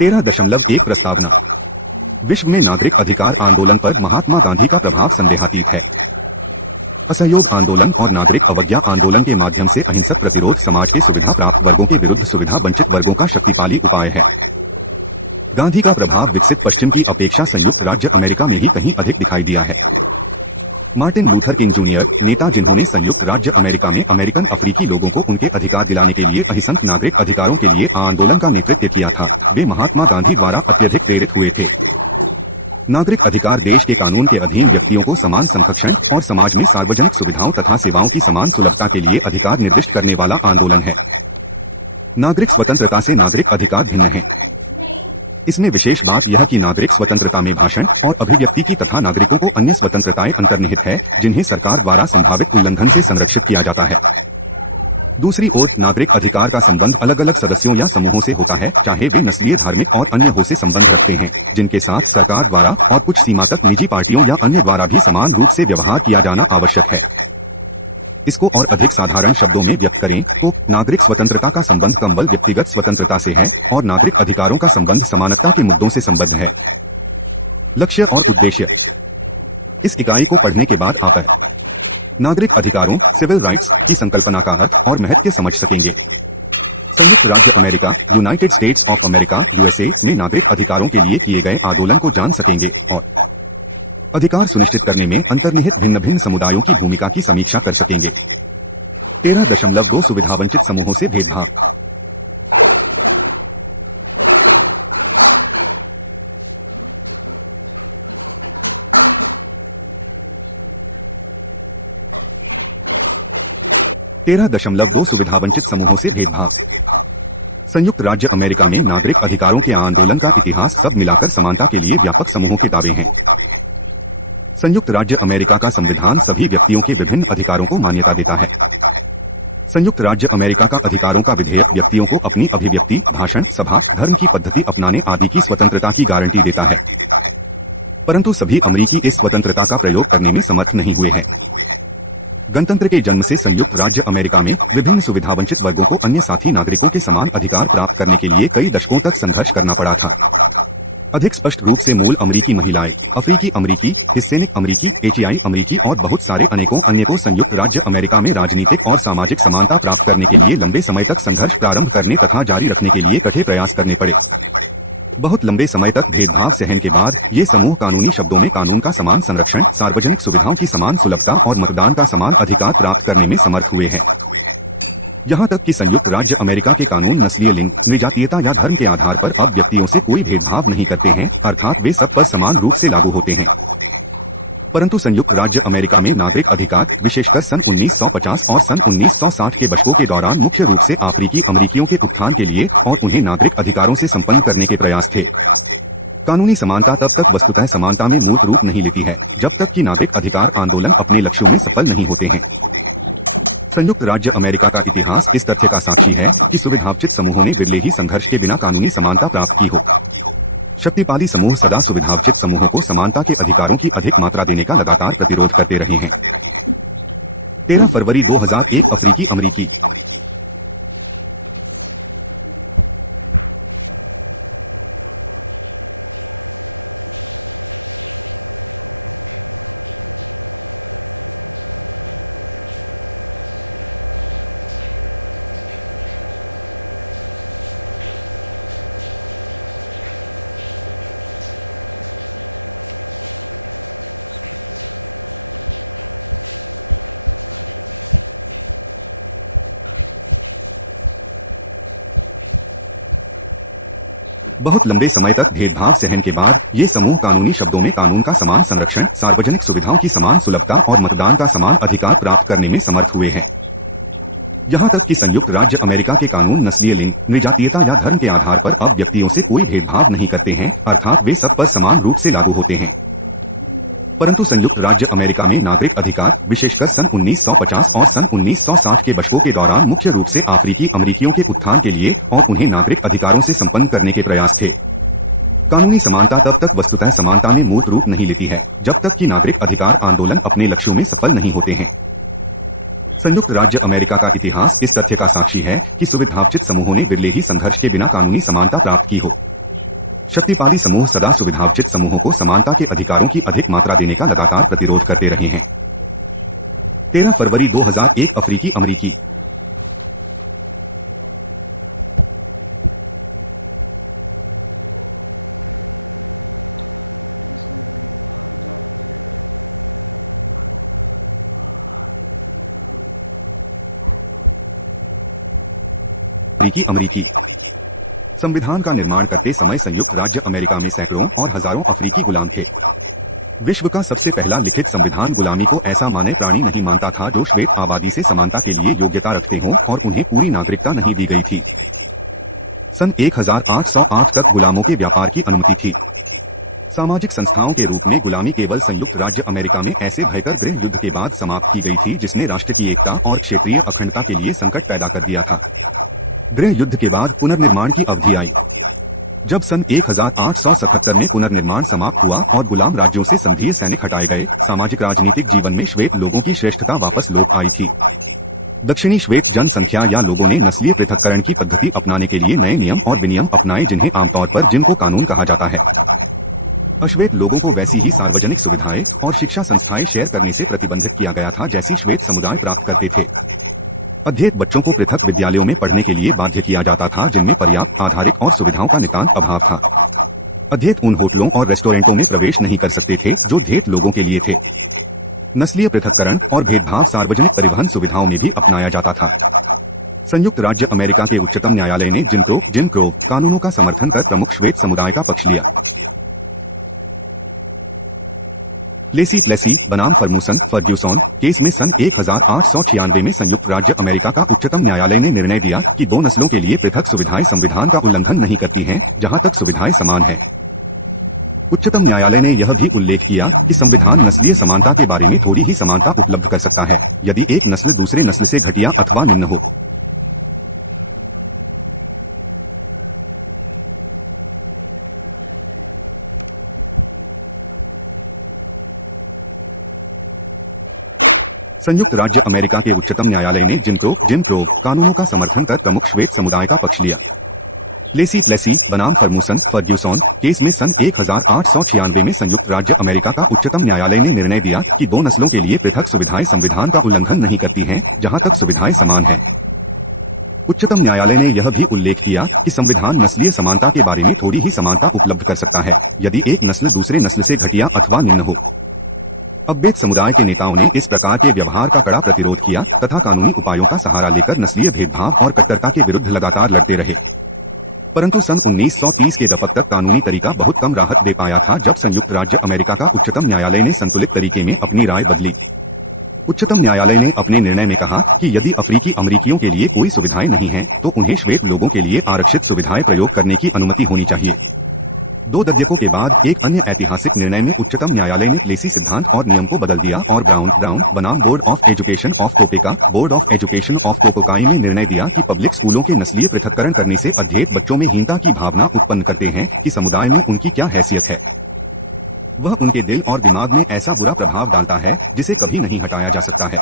13.1 प्रस्तावना। विश्व में नागरिक अधिकार आंदोलन पर महात्मा गांधी का प्रभाव संदेहातीत है। असहयोग आंदोलन और नागरिक अवज्ञा आंदोलन के माध्यम से अहिंसक प्रतिरोध समाज के सुविधा प्राप्त वर्गों के विरुद्ध सुविधा वंचित वर्गों का शक्तिशाली उपाय है। गांधी का प्रभाव विकसित पश्चिम की अपेक्षा संयुक्त राज्य अमेरिका में ही कहीं अधिक दिखाई दिया है। मार्टिन लूथर किंग जूनियर, नेता जिन्होंने संयुक्त राज्य अमेरिका में अमेरिकन अफ्रीकी लोगों को उनके अधिकार दिलाने के लिए अहिंसक नागरिक अधिकारों के लिए आंदोलन का नेतृत्व किया था, वे महात्मा गांधी द्वारा अत्यधिक प्रेरित हुए थे। नागरिक अधिकार देश के कानून के अधीन व्यक्तियों को समान संरक्षण और समाज में सार्वजनिक सुविधाओं तथा सेवाओं की समान सुलभता के लिए अधिकार निर्दिष्ट करने वाला आंदोलन है। नागरिक स्वतंत्रता से नागरिक अधिकार भिन्न है। इसमें विशेष बात यह कि नागरिक स्वतंत्रता में भाषण और अभिव्यक्ति की तथा नागरिकों को अन्य स्वतंत्रताएं अंतर्निहित है, जिन्हें सरकार द्वारा संभावित उल्लंघन से संरक्षित किया जाता है। दूसरी ओर नागरिक अधिकार का संबंध अलग अलग सदस्यों या समूहों से होता है, चाहे वे नस्लीय, धार्मिक और अन्य हो से संबंध रखते हैं, जिनके साथ सरकार द्वारा और कुछ सीमा तक निजी पार्टियों या अन्य द्वारा भी समान रूप से व्यवहार किया जाना आवश्यक है। इसको और अधिक साधारण शब्दों में व्यक्त करें तो नागरिक स्वतंत्रता का संबंध केवल व्यक्तिगत स्वतंत्रता से है और नागरिक अधिकारों का संबंध समानता के मुद्दों से संबद्ध है। लक्ष्य और उद्देश्य। इस इकाई को पढ़ने के बाद आप नागरिक अधिकारों सिविल राइट्स की संकल्पना का अर्थ और महत्व समझ सकेंगे। संयुक्त राज्य America United states of America USA में नागरिक अधिकारों के लिए किए गए आंदोलन को जान सकेंगे और अधिकार सुनिश्चित करने में अंतर्निहित भिन्न भिन्न समुदायों की भूमिका की समीक्षा कर सकेंगे। 13.2 सुविधावंचित समूहों से भेदभाव। सुविधावंचित समूहों से भेदभाव। संयुक्त राज्य अमेरिका में नागरिक अधिकारों के आंदोलन का इतिहास सब मिलाकर समानता के लिए व्यापक समूहों के दावे हैं। संयुक्त राज्य अमेरिका का संविधान सभी व्यक्तियों के विभिन्न अधिकारों को मान्यता देता है। संयुक्त राज्य अमेरिका का अधिकारों का विधेयक व्यक्तियों को अपनी अभिव्यक्ति, भाषण, सभा, धर्म की पद्धति अपनाने आदि की स्वतंत्रता की गारंटी देता है, परंतु सभी अमेरिकी इस स्वतंत्रता का प्रयोग करने में समर्थ नहीं हुए हैं। गणतंत्र के जन्म से संयुक्त राज्य अमेरिका में विभिन्न सुविधावंचित वर्गों को अन्य साथी नागरिकों के समान अधिकार प्राप्त करने के लिए कई दशकों तक संघर्ष करना पड़ा था। अधिक स्पष्ट रूप से मूल अमरीकी महिलाएं, अफ्रीकी अमरीकी, हिस्पैनिक अमरीकी, एशियाई अमरीकी और बहुत सारे अनेकों अन्य को संयुक्त राज्य अमेरिका में राजनीतिक और सामाजिक समानता प्राप्त करने के लिए लंबे समय तक संघर्ष प्रारंभ करने तथा जारी रखने के लिए कठिन प्रयास करने पड़े। बहुत लंबे समय तक भेदभाव सहन के बाद ये समूह कानूनी शब्दों में कानून का समान संरक्षण, सार्वजनिक सुविधाओं की समान सुलभता और मतदान का समान अधिकार प्राप्त करने में समर्थ हुए हैं। यहाँ तक कि संयुक्त राज्य अमेरिका के कानून नस्लीय, लिंग, नृजातीयता या धर्म के आधार पर अब व्यक्तियों से कोई भेदभाव नहीं करते हैं, अर्थात वे सब पर समान रूप से लागू होते हैं। परंतु संयुक्त राज्य अमेरिका में नागरिक अधिकार विशेषकर सन 1950 और सन 1960 के दशकों के दौरान मुख्य रूप से अफ्रीकी अमरीकियों के उत्थान के लिए और उन्हें नागरिक अधिकारों से संपन्न करने के प्रयास थे। कानूनी समानता तब तक वस्तुतः समानता में मूर्त रूप नहीं लेती है जब तक कि नागरिक अधिकार आंदोलन अपने लक्ष्यों में सफल नहीं होते हैं। संयुक्त राज्य अमेरिका का इतिहास इस तथ्य का साक्षी है कि सुविधावंचित समूहों ने विरले ही संघर्ष के बिना कानूनी समानता प्राप्त की हो। शक्तिशाली समूह सदा सुविधावंचित समूहों को समानता के अधिकारों की अधिक मात्रा देने का लगातार प्रतिरोध करते रहे हैं। 13 फरवरी 2001 अफ्रीकी अमरीकी। बहुत लंबे समय तक भेदभाव सहन के बाद ये समूह कानूनी शब्दों में कानून का समान संरक्षण, सार्वजनिक सुविधाओं की समान सुलभता और मतदान का समान अधिकार प्राप्त करने में समर्थ हुए हैं। यहाँ तक कि संयुक्त राज्य अमेरिका के कानून नस्लीय, लिंग, नृजातीयता या धर्म के आधार पर अब व्यक्तियों से कोई भेदभाव नहीं करते हैं, अर्थात वे सब पर समान रूप से लागू होते हैं। परंतु संयुक्त राज्य अमेरिका में नागरिक अधिकार विशेषकर सन 1950 और सन 1960 के दशकों के दौरान मुख्य रूप से अफ्रीकी अमरीकियों के उत्थान के लिए और उन्हें नागरिक अधिकारों से संपन्न करने के प्रयास थे। कानूनी समानता तब तक वस्तुतः समानता में मूर्त रूप नहीं लेती है जब तक कि नागरिक अधिकार आंदोलन अपने लक्ष्यों में सफल नहीं होते हैं। संयुक्त राज्य अमेरिका का इतिहास इस तथ्य का साक्षी है कि सुविधावंचित समूहों ने विरले ही संघर्ष के बिना कानूनी समानता प्राप्त की हो। शक्तिशाली समूह सदा सुविधावंचित समूहों को समानता के अधिकारों की अधिक मात्रा देने का लगातार प्रतिरोध करते रहे हैं। 13 फरवरी 2001 अफ्रीकी अमरीकी अफ्रीकी अमरीकी संविधान का निर्माण करते समय संयुक्त राज्य अमेरिका में सैकड़ों और हजारों अफ्रीकी गुलाम थे। विश्व का सबसे पहला लिखित संविधान गुलामी को ऐसा मानव प्राणी नहीं मानता था जो श्वेत आबादी से समानता के लिए योग्यता रखते हों और उन्हें पूरी नागरिकता नहीं दी गई थी। सन 1808 तक गुलामों के व्यापार की अनुमति थी। सामाजिक संस्थाओं के रूप में गुलामी केवल संयुक्त राज्य अमेरिका में ऐसे भयंकर गृह युद्ध के बाद समाप्त की गई थी जिसने राष्ट्र की एकता और क्षेत्रीय अखंडता के लिए संकट पैदा कर दिया था। गृह युद्ध के बाद पुनर्निर्माण की अवधि आई। जब सन 1877 में पुनर्निर्माण समाप्त हुआ और गुलाम राज्यों से संघीय सैनिक हटाए गए, सामाजिक राजनीतिक जीवन में श्वेत लोगों की श्रेष्ठता वापस लौट आई थी। दक्षिणी श्वेत जनसंख्या या लोगों ने नस्लीय पृथक्करण की पद्धति अपनाने के लिए नए नियम और विनियम अपनाए जिन्हें आमतौर पर जिनको कानून कहा जाता है। अश्वेत लोगों को वैसी ही सार्वजनिक सुविधाएं और शिक्षा संस्थाएं शेयर करने से प्रतिबंधित किया गया था जैसी श्वेत समुदाय प्राप्त करते थे। अध्येत बच्चों को पृथक विद्यालयों में पढ़ने के लिए बाध्य किया जाता था जिनमें पर्याप्त आधारिक और सुविधाओं का नितांत अभाव था। अध्येत उन होटलों और रेस्टोरेंटों में प्रवेश नहीं कर सकते थे जो धेत लोगों के लिए थे। नस्लीय पृथक्करण और भेदभाव सार्वजनिक परिवहन सुविधाओं में भी अपनाया जाता था। संयुक्त राज्य अमेरिका के उच्चतम न्यायालय ने जिम क्रो कानूनों का समर्थन कर प्रमुख श्वेत समुदाय का पक्ष लिया। प्लेसी बनाम फर्ग्यूसन केस में सन 1896 में संयुक्त राज्य अमेरिका का उच्चतम न्यायालय ने निर्णय दिया कि दो नस्लों के लिए पृथक सुविधाएं संविधान का उल्लंघन नहीं करती हैं, जहां तक सुविधाएं समान हैं। उच्चतम न्यायालय ने यह भी उल्लेख किया कि संविधान नस्लीय समानता के बारे में थोड़ी ही समानता उपलब्ध कर सकता है यदि एक नस्ल दूसरे नस्ल से घटिया अथवा निम्न हो। संयुक्त राज्य अमेरिका के उच्चतम न्यायालय ने जिम क्रो कानूनों का समर्थन कर प्रमुख श्वेत समुदाय का पक्ष लिया। प्लेसी बनाम फर्ग्यूसन केस में सन 1896 में संयुक्त राज्य अमेरिका का उच्चतम न्यायालय ने निर्णय दिया कि दो नस्लों के लिए पृथक सुविधाएं संविधान का उल्लंघन नहीं करती हैं, जहां तक सुविधाएं समान हैं। उच्चतम न्यायालय ने यह भी उल्लेख किया कि संविधान नस्लीय समानता के बारे में थोड़ी ही समानता उपलब्ध कर सकता है यदि एक नस्ल दूसरे नस्ल से घटिया अथवा निम्न हो। अद्वैत समुदाय के नेताओं ने इस प्रकार के व्यवहार का कड़ा प्रतिरोध किया तथा कानूनी उपायों का सहारा लेकर नस्लीय भेदभाव और कट्टरता के विरुद्ध लगातार लड़ते रहे। परंतु सन 1930 के दशक तक कानूनी तरीका बहुत कम राहत दे पाया था जब संयुक्त राज्य अमेरिका का उच्चतम न्यायालय ने संतुलित तरीके में अपनी राय बदली। उच्चतम न्यायालय ने अपने निर्णय में कहा कि यदि अफ्रीकी अमरीकियों के लिए कोई सुविधाएं नहीं हैं, तो उन्हें श्वेत लोगों के लिए आरक्षित सुविधाएं प्रयोग करने की अनुमति होनी चाहिए। 2 दशकों के बाद एक अन्य ऐतिहासिक निर्णय में उच्चतम न्यायालय ने प्लेसी सिद्धांत और नियम को बदल दिया और ब्राउन बनाम बोर्ड ऑफ एजुकेशन ऑफ टोपोकाई में निर्णय दिया कि पब्लिक स्कूलों के नस्लीय पृथक्करण करने से अध्येत बच्चों में हीनता की भावना उत्पन्न करते हैं कि समुदाय में उनकी क्या हैसियत है। वह उनके दिल और दिमाग में ऐसा बुरा प्रभाव डालता है जिसे कभी नहीं हटाया जा सकता है।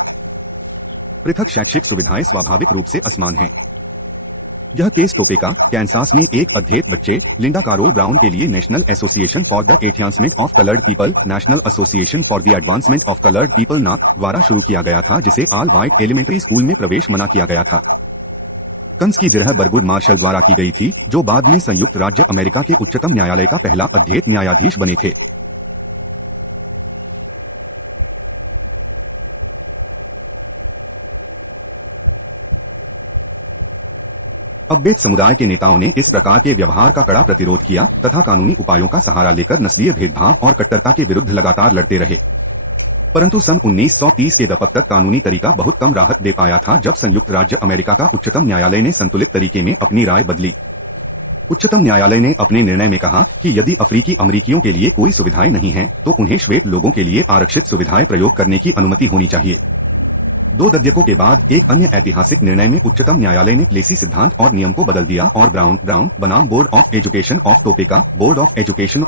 पृथक शैक्षिक सुविधाएं स्वाभाविक रूप से असमान हैं। यह केस टोपेका, कैंसास में एक अध्येत बच्चे लिंडा कारोल ब्राउन के लिए national association for the advancement of coloured people national association for the advancement of coloured people नाप द्वारा शुरू किया गया था, जिसे ऑल व्हाइट एलिमेंट्री स्कूल में प्रवेश मना किया गया था। कंस की जिरह बरगुड मार्शल द्वारा की गई थी, जो बाद में संयुक्त राज्य अमेरिका के उच्चतम न्यायालय का पहला अध्येत न्यायाधीश बने थे। अद्वैत समुदाय के नेताओं ने इस प्रकार के व्यवहार का कड़ा प्रतिरोध किया तथा कानूनी उपायों का सहारा लेकर नस्लीय भेदभाव और कट्टरता के विरुद्ध लगातार लड़ते रहे। परंतु सन 1930 के दशक तक कानूनी तरीका बहुत कम राहत दे पाया था जब संयुक्त राज्य अमेरिका का उच्चतम न्यायालय ने संतुलित तरीके में अपनी राय बदली। उच्चतम न्यायालय ने अपने निर्णय में कहा कि यदि अफ्रीकी अमरीकियों के लिए कोई सुविधाएं नहीं हैं, तो उन्हें श्वेत लोगों के लिए आरक्षित सुविधाएं प्रयोग करने की अनुमति होनी चाहिए। 2 दशकों के बाद एक अन्य ऐतिहासिक निर्णय में उच्चतम न्यायालय ने प्लेसी सिद्धांत और नियम को बदल दिया और ब्राउन बनाम बोर्ड ऑफ एजुकेशन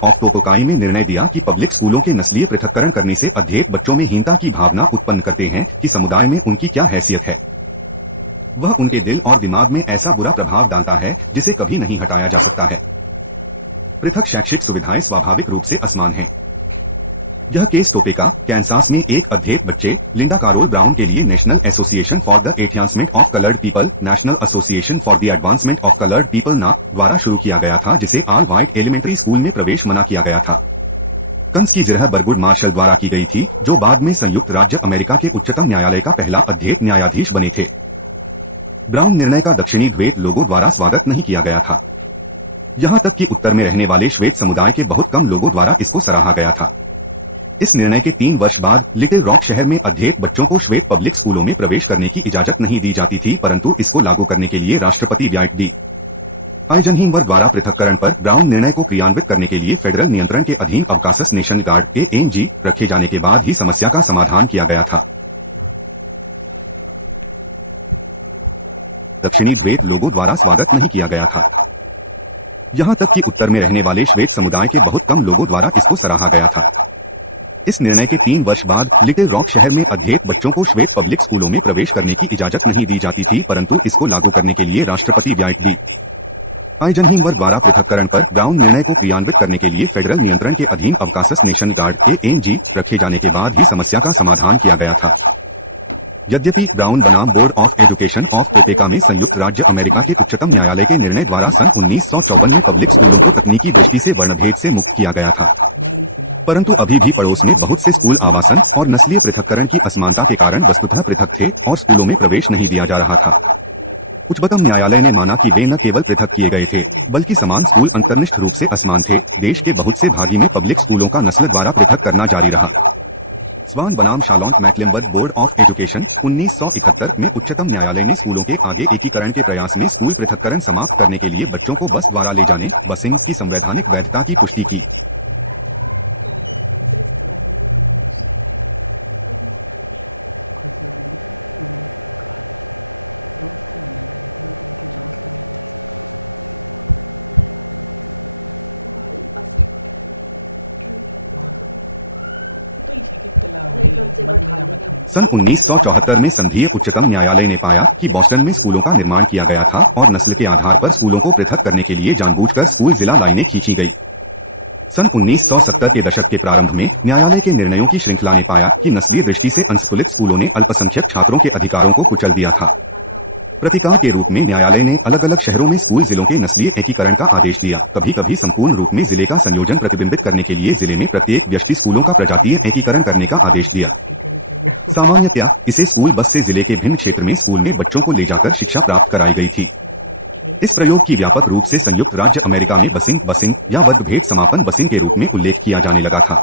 ऑफ टोपोकाई में निर्णय दिया कि पब्लिक स्कूलों के नस्लीय पृथक्करण करने से अध्येत बच्चों में हीनता की भावना उत्पन्न करते हैं कि समुदाय में उनकी क्या हैसियत है। वह उनके दिल और दिमाग में ऐसा बुरा प्रभाव डालता है जिसे कभी नहीं हटाया जा सकता है। पृथक शैक्षिक सुविधाएं स्वाभाविक रूप से असमान हैं। यह केस टोपेका, कैंसास में एक अध्येत बच्चे लिंडा कारोल ब्राउन के लिए national association for the advancement of coloured people, national association for the advancement of coloured people ना द्वारा शुरू किया गया था, जिसे ऑल व्हाइट एलिमेंट्री स्कूल में प्रवेश मना किया गया था। कंस की जिरह बरगुड मार्शल द्वारा की गई थी, जो बाद में संयुक्त राज्य अमेरिका के उच्चतम न्यायालय का पहला अध्येत न्यायाधीश बने थे। ब्राउन निर्णय का दक्षिणी द्वैत लोगों द्वारा स्वागत नहीं किया गया था। यहां तक कि उत्तर में रहने वाले श्वेत समुदाय के बहुत कम लोगों द्वारा इसको सराहा गया था। इस निर्णय के 3 वर्ष बाद लिटिल रॉक शहर में अध्येत बच्चों को श्वेत पब्लिक स्कूलों में प्रवेश करने की इजाजत नहीं दी जाती थी, परंतु इसको लागू करने के लिए राष्ट्रपति व्हाइट डी आइजनहीवर द्वारा पृथक्करण पर ब्राउन निर्णय को क्रियान्वित करने के लिए फेडरल नियंत्रण के अधीन अवकाशस नेशनल गार्ड (ANG) रखे जाने के बाद ही समस्या का समाधान किया गया था। दक्षिणी द्वैत लोगों द्वारा स्वागत नहीं किया गया था। यहां तक कि उत्तर में रहने वाले श्वेत समुदाय के बहुत कम लोगों द्वारा इसको सराहा गया था। इस निर्णय के 3 वर्ष बाद लिटिल रॉक शहर में अध्येत बच्चों को श्वेत पब्लिक स्कूलों में प्रवेश करने की इजाजत नहीं दी जाती थी, परंतु इसको लागू करने के लिए राष्ट्रपति व्हाइट डी आइजनहीवर द्वारा पृथक्करण पर ब्राउन निर्णय को क्रियान्वित करने के लिए फेडरल नियंत्रण के अधीन अवकाशस नेशनल गार्ड (ANG) रखे जाने के बाद ही समस्या का समाधान किया गया था। यद्यपि ब्राउन बनाम board of education of Topeka में संयुक्त राज्य अमेरिका के उच्चतम न्यायालय के निर्णय द्वारा सन 1954 में पब्लिक स्कूलों को तकनीकी दृष्टि से वर्णभेद से मुक्त किया गया था, परंतु अभी भी पड़ोस में बहुत से स्कूल आवासन और नस्लीय पृथक्करण की असमानता के कारण वस्तुतः पृथक थे और स्कूलों में प्रवेश नहीं दिया जा रहा था। उच्चतम न्यायालय ने माना कि वे न केवल पृथक किए गए थे, बल्कि समान स्कूल अंतर्निष्ठ रूप से असमान थे। देश के बहुत से भागी में पब्लिक स्कूलों का नस्ल द्वारा पृथक करना जारी रहा। स्वान बनाम शालोट मैक्लेम्बर्ग बोर्ड ऑफ एजुकेशन 1971 में उच्चतम न्यायालय ने स्कूलों के आगे एकीकरण के प्रयास में स्कूल पृथक्करण समाप्त करने के लिए बच्चों को बस द्वारा ले जाने बसिंग की संवैधानिक वैधता की पुष्टि की। सन 1974 में संघीय उच्चतम न्यायालय ने पाया कि बॉस्टन में स्कूलों का निर्माण किया गया था और नस्ल के आधार पर स्कूलों को पृथक करने के लिए जानबूझकर स्कूल जिला लाइनें खींची गई। सन 1970 के दशक के प्रारंभ में न्यायालय के निर्णयों की श्रृंखला ने पाया कि नस्लीय दृष्टि से अंशकुलित स्कूलों ने अल्पसंख्यक छात्रों के अधिकारों को कुचल दिया था। प्रतिकार के रूप में न्यायालय ने अलग अलग शहरों में स्कूल जिलों के नस्लीय एकीकरण का आदेश दिया। कभी कभी संपूर्ण रूप में जिले का संयोजन प्रतिबिंबित करने के लिए जिले में प्रत्येक व्यष्टि स्कूलों का प्रजातीय एकीकरण करने का आदेश दिया। सामान्यतया इसे स्कूल बस से जिले के भिन्न क्षेत्र में स्कूल में बच्चों को ले जाकर शिक्षा प्राप्त कराई गई थी। इस प्रयोग की व्यापक रूप से संयुक्त राज्य अमेरिका में बसिंग या वर्गभेद समापन बसिंग के रूप में उल्लेख किया जाने लगा था।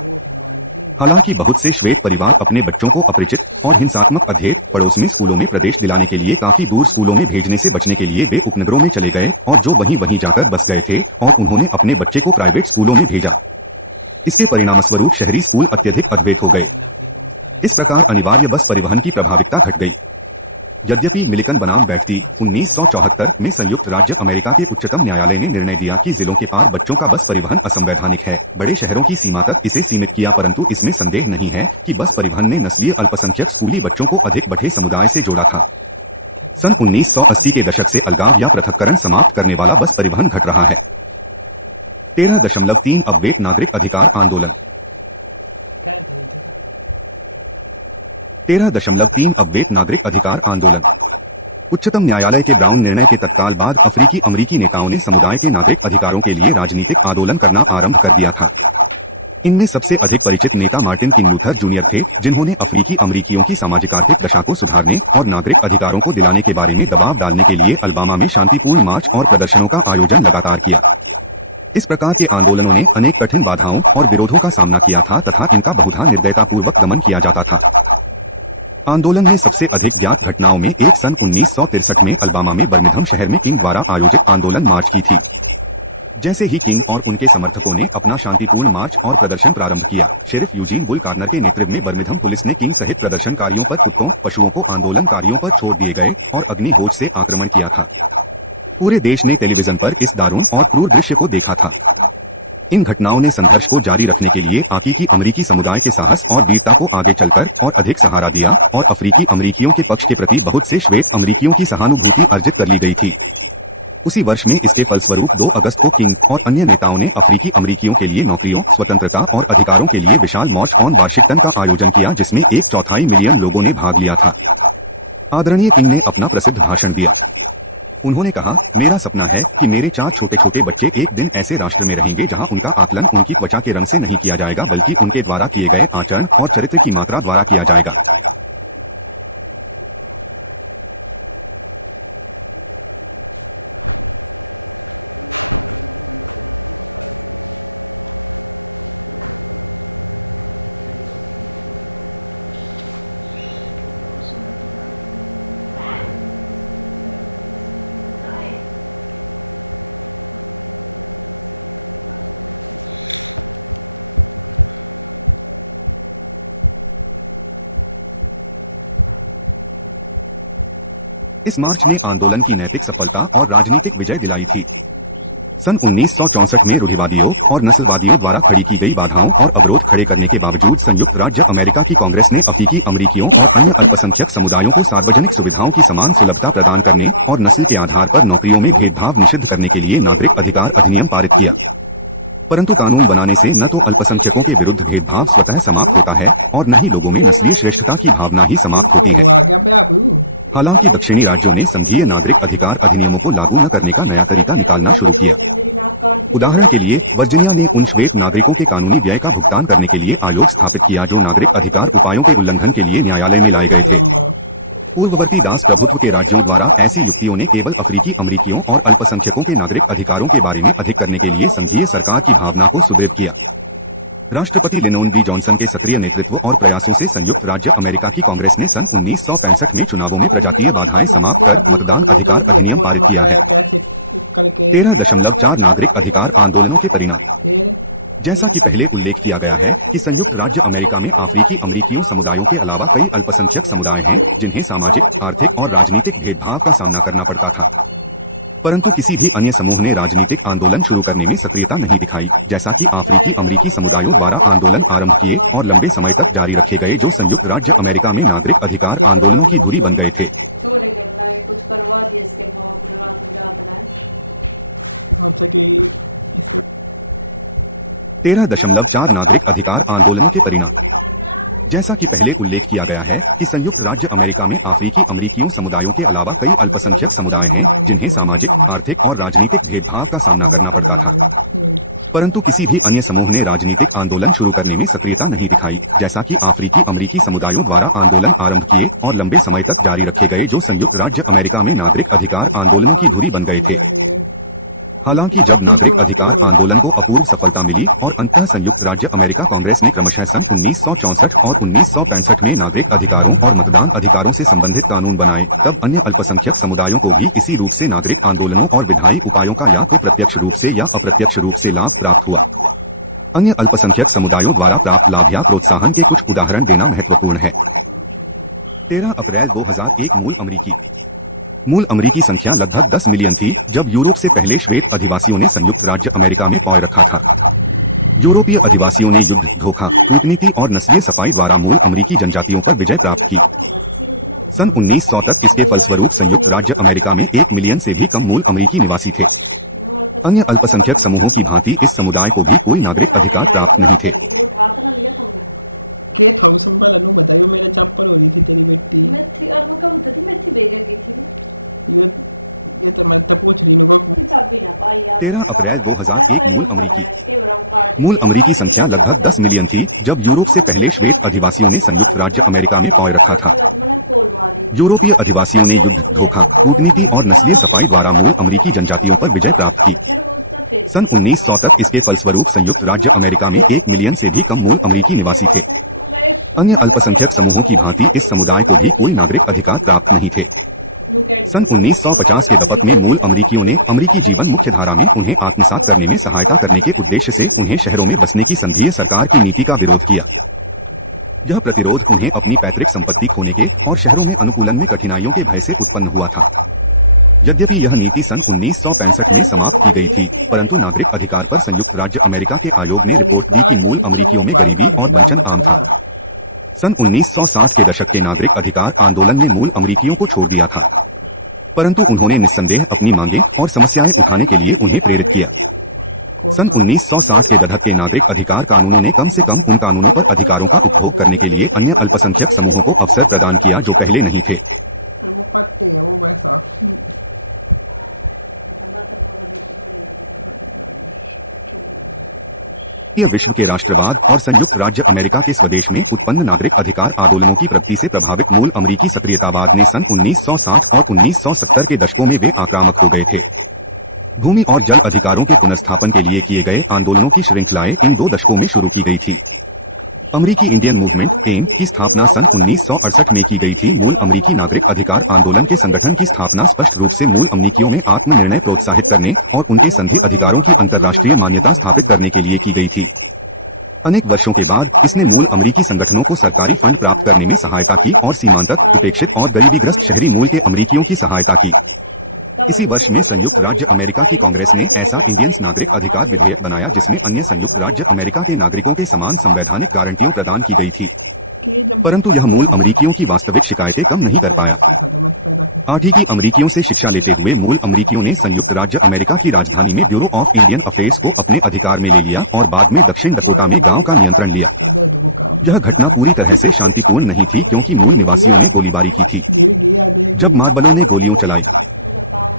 हालांकि बहुत से श्वेत परिवार अपने बच्चों को अपरिचित और हिंसात्मक अध्येत पड़ोस में स्कूलों में प्रवेश दिलाने के लिए काफी दूर स्कूलों में भेजने से बचने के लिए वे उपनगरों में चले गए और जो वहीं जाकर बस गए थे और उन्होंने अपने बच्चे को प्राइवेट स्कूलों में भेजा। इसके परिणामस्वरूप शहरी स्कूल अत्यधिक अद्वैत हो गए। इस प्रकार अनिवार्य बस परिवहन की प्रभाविकता घट गई। यद्यपि मिलिकन बनाम बैठती 1974 में संयुक्त राज्य अमेरिका के उच्चतम न्यायालय ने निर्णय दिया कि जिलों के पार बच्चों का बस परिवहन असंवैधानिक है, बड़े शहरों की सीमा तक इसे सीमित किया, परंतु इसमें संदेह नहीं है कि बस परिवहन ने नस्लीय अल्पसंख्यक स्कूली बच्चों को अधिक बढ़े समुदाय से जोड़ा था। सन 1980 के दशक से अलगाव या पृथक्करण समाप्त करने वाला बस परिवहन घट रहा है। 13.3 अद्वैत नागरिक अधिकार आंदोलन। 13.3 अद्वैत नागरिक अधिकार आंदोलन। उच्चतम न्यायालय के ब्राउन निर्णय के तत्काल बाद अफ्रीकी अमरीकी नेताओं ने समुदाय के नागरिक अधिकारों के लिए राजनीतिक आंदोलन करना आरंभ कर दिया था। इनमें सबसे अधिक परिचित नेता मार्टिन किंग लूथर जूनियर थे, जिन्होंने अफ्रीकी अमरीकियों की सामाजिक आर्थिक दशा को सुधारने और नागरिक अधिकारों को दिलाने के बारे में दबाव डालने के लिए अल्बामा में शांतिपूर्ण मार्च और प्रदर्शनों का आयोजन लगातार किया। इस प्रकार के आंदोलनों ने अनेक कठिन बाधाओं और विरोधों का सामना किया था तथा इनका बहुधा निर्दयतापूर्वक दमन किया जाता था। आंदोलन में सबसे अधिक ज्ञात घटनाओं में एक सन 1963 में अल्बामा में बर्मिंघम शहर में किंग द्वारा आयोजित आंदोलन मार्च की थी। जैसे ही किंग और उनके समर्थकों ने अपना शांतिपूर्ण मार्च और प्रदर्शन प्रारंभ किया, शेरिफ यूजीन बुल कार्नर के नेतृत्व में बर्मिंघम पुलिस ने किंग सहित प्रदर्शनकारियों पर कुत्तों पशुओं को आंदोलनकारियों पर छोड़ दिए गए और अग्निहोज से आक्रमण किया था। पूरे देश ने टेलीविजन पर इस दारुण और क्रूर दृश्य को देखा था। इन घटनाओं ने संघर्ष को जारी रखने के लिए आकीकी अमरीकी समुदाय के साहस और वीरता को आगे चलकर और अधिक सहारा दिया और अफ्रीकी अमरीकियों के पक्ष के प्रति बहुत से श्वेत अमरीकियों की सहानुभूति अर्जित कर ली गई थी। उसी वर्ष में इसके फलस्वरूप 2 अगस्त को किंग और अन्य नेताओं ने अफ्रीकी अमरीकियों के लिए नौकरियों, स्वतंत्रता और अधिकारों के लिए विशाल मार्च ऑन वाशिंगटन का आयोजन किया, जिसमें 1/4 मिलियन लोगों ने भाग लिया था। आदरणीय किंग ने अपना प्रसिद्ध भाषण दिया। उन्होंने कहा, मेरा सपना है कि मेरे 4 छोटे-छोटे बच्चे एक दिन ऐसे राष्ट्र में रहेंगे जहां उनका आकलन उनकी त्वचा के रंग से नहीं किया जाएगा, बल्कि उनके द्वारा किए गए आचरण और चरित्र की मात्रा द्वारा किया जाएगा। इस मार्च ने आंदोलन की नैतिक सफलता और राजनीतिक विजय दिलाई थी। सन 1964 में रूढ़िवादियों और नस्लवादियों द्वारा खड़ी की गई बाधाओं और अवरोध खड़े करने के बावजूद संयुक्त राज्य अमेरिका की कांग्रेस ने अफ्रीकी अमरीकियों और अन्य अल्पसंख्यक समुदायों को सार्वजनिक सुविधाओं की समान सुलभता प्रदान करने और नस्ल के आधार पर नौकरियों में भेदभाव निषिद्ध करने के लिए नागरिक अधिकार अधिनियम पारित किया। परंतु कानून बनाने से न तो अल्पसंख्यकों के विरुद्ध भेदभाव स्वतः समाप्त होता है और न ही लोगों में नस्लीय श्रेष्ठता की भावना ही समाप्त होती है। हालांकि दक्षिणी राज्यों ने संघीय नागरिक अधिकार अधिनियमों को लागू न करने का नया तरीका निकालना शुरू किया। उदाहरण के लिए वर्जीनिया ने उन श्वेत नागरिकों के कानूनी व्यय का भुगतान करने के लिए आयोग स्थापित किया जो नागरिक अधिकार उपायों के उल्लंघन के लिए न्यायालय में लाए गए थे। पूर्ववर्ती दास प्रभुत्व के राज्यों द्वारा ऐसी युक्तियों ने केवल अफ्रीकी अमरीकियों और अल्पसंख्यकों के नागरिक अधिकारों के बारे में अधिक करने के लिए संघीय सरकार की भावना को सुदृढ़ किया। राष्ट्रपति लिंडन बी जॉनसन के सक्रिय नेतृत्व और प्रयासों से संयुक्त राज्य अमेरिका की कांग्रेस ने सन 1965 में चुनावों में प्रजातीय बाधाएं समाप्त कर मतदान अधिकार अधिनियम पारित किया है। 13.4 नागरिक अधिकार आंदोलनों के परिणाम। जैसा कि पहले उल्लेख किया गया है कि संयुक्त राज्य अमेरिका में अफ्रीकी अमरीकियों समुदायों के अलावा कई अल्पसंख्यक समुदाय हैं जिन्हें सामाजिक, आर्थिक और राजनीतिक भेदभाव का सामना करना पड़ता था। परंतु किसी भी अन्य समूह ने राजनीतिक आंदोलन शुरू करने में सक्रियता नहीं दिखाई, जैसा कि अफ्रीकी अमरीकी समुदायों द्वारा आंदोलन आरंभ किए और लंबे समय तक जारी रखे गए जो संयुक्त राज्य अमेरिका में नागरिक अधिकार आंदोलनों की धुरी बन गए थे। 13.4 नागरिक अधिकार आंदोलनों के परिणाम। जैसा कि पहले उल्लेख किया गया है कि संयुक्त राज्य अमेरिका में अफ्रीकी अमरीकियों समुदायों के अलावा कई अल्पसंख्यक समुदाय हैं जिन्हें सामाजिक, आर्थिक और राजनीतिक भेदभाव का सामना करना पड़ता था। परंतु किसी भी अन्य समूह ने राजनीतिक आंदोलन शुरू करने में सक्रियता नहीं दिखाई, जैसा कि अफ्रीकी अमरीकी समुदायों द्वारा आंदोलन आरंभ किए और लंबे समय तक जारी रखे गए जो संयुक्त राज्य अमेरिका में नागरिक अधिकार आंदोलनों की धुरी बन गए थे। हालांकि जब नागरिक अधिकार आंदोलन को अपूर्व सफलता मिली और अंततः संयुक्त राज्य अमेरिका कांग्रेस ने क्रमशः सन 1964 और 1965 में नागरिक अधिकारों और मतदान अधिकारों से संबंधित कानून बनाए, तब अन्य अल्पसंख्यक समुदायों को भी इसी रूप से नागरिक आंदोलनों और विधायी उपायों का या तो प्रत्यक्ष रूप से या अप्रत्यक्ष रूप से लाभ प्राप्त हुआ। अन्य अल्पसंख्यक समुदायों द्वारा प्राप्त लाभ या प्रोत्साहन के कुछ उदाहरण देना महत्वपूर्ण है। 13 अप्रैल 2001 मूल अमरीकी संख्या लगभग 10 मिलियन थी जब यूरोप से पहले श्वेत अधिवासियों ने संयुक्त राज्य अमेरिका में पांव रखा था। यूरोपीय अधिवासियों ने युद्ध, धोखा, कूटनीति और नस्लीय सफाई द्वारा मूल अमरीकी जनजातियों पर विजय प्राप्त की। सन 1900 तक इसके फलस्वरूप संयुक्त राज्य अमेरिका में 1 मिलियन से भी कम मूल अमरीकी निवासी थे। अन्य अल्पसंख्यक समूहों की भांति इस समुदाय को भी कोई नागरिक अधिकार प्राप्त नहीं थे। तेरह अप्रैल 2001 मूल अमरीकी संख्या लगभग 10 मिलियन थी जब यूरोप से पहले श्वेत अधिवासियों ने संयुक्त राज्य अमेरिका में पांव रखा था। यूरोपीय अधिवासियों ने युद्ध, धोखा, कूटनीति और नस्लीय सफाई द्वारा मूल अमरीकी जनजातियों पर विजय प्राप्त की। सन 1900 तक इसके फलस्वरूप संयुक्त राज्य अमेरिका में 1 मिलियन से भी कम मूल अमरीकी निवासी थे। अन्य अल्पसंख्यक समूहों की भांति इस समुदाय को भी कोई नागरिक अधिकार प्राप्त नहीं थे। सन 1950 के दशक में मूल अमरीकियों ने अमरीकी जीवन मुख्यधारा में उन्हें आत्मसात करने में सहायता करने के उद्देश्य से उन्हें शहरों में बसने की संघीय सरकार की नीति का विरोध किया। यह प्रतिरोध उन्हें अपनी पैतृक संपत्ति खोने के और शहरों में अनुकूलन में कठिनाइयों के भय से उत्पन्न हुआ था। यद्यपि यह नीति सन 1965 में समाप्त की गई थी, परंतु नागरिक अधिकार पर संयुक्त राज्य अमेरिका के आयोग ने रिपोर्ट दी कि मूल अमरीकियों में गरीबी और वंचन आम था। सन 1960 के दशक के नागरिक अधिकार आंदोलन ने मूल अमरीकियों को छोड़ दिया था। परंतु उन्होंने निस्संदेह अपनी मांगें और समस्याएं उठाने के लिए उन्हें प्रेरित किया। सन 1960 के दशक के नागरिक अधिकार कानूनों ने कम से कम उन कानूनों पर अधिकारों का उपभोग करने के लिए अन्य अल्पसंख्यक समूहों को अवसर प्रदान किया जो पहले नहीं थे। विश्व के राष्ट्रवाद और संयुक्त राज्य अमेरिका के स्वदेश में उत्पन्न नागरिक अधिकार आंदोलनों की प्रगति से प्रभावित मूल अमेरिकी सक्रियतावाद ने सन 1960 और 1970 के दशकों में वे आक्रामक हो गए थे। भूमि और जल अधिकारों के पुनर्स्थापन के लिए किए गए आंदोलनों की श्रृंखलाएं इन 2 दशकों में शुरू की गई थी। अमेरिकी इंडियन मूवमेंट एम की स्थापना सन 1968 में की गई थी। मूल अमेरिकी नागरिक अधिकार आंदोलन के संगठन की स्थापना स्पष्ट रूप से मूल अमेरिकियों में आत्मनिर्णय प्रोत्साहित करने और उनके संधि अधिकारों की अंतर्राष्ट्रीय मान्यता स्थापित करने के लिए की गई थी। अनेक वर्षों के बाद इसने मूल अमेरिकी संगठनों को सरकारी फंड प्राप्त करने में सहायता की और सीमांतक, उपेक्षित और गरीबीग्रस्त शहरी मूल के अमेरिकियों की सहायता की। इसी वर्ष में संयुक्त राज्य अमेरिका की कांग्रेस ने ऐसा इंडियंस नागरिक अधिकार विधेयक बनाया जिसमें अन्य संयुक्त राज्य अमेरिका के नागरिकों के समान संवैधानिक गारंटियों प्रदान की गई थी, परंतु यह मूल अमेरिकियों की वास्तविक शिकायतें कम नहीं कर पाया। आठीकी अमेरिकियों से शिक्षा लेते हुए मूल अमेरिकियों ने संयुक्त राज्य अमेरिका की राजधानी में ब्यूरो ऑफ इंडियन अफेयर्स को अपने अधिकार में ले लिया और बाद में दक्षिण डकोटा में गांव का नियंत्रण लिया। यह घटना पूरी तरह से शांतिपूर्ण नहीं थी क्योंकि मूल निवासियों ने गोलीबारी की थी जब मार्बलों ने गोलियां चलाई,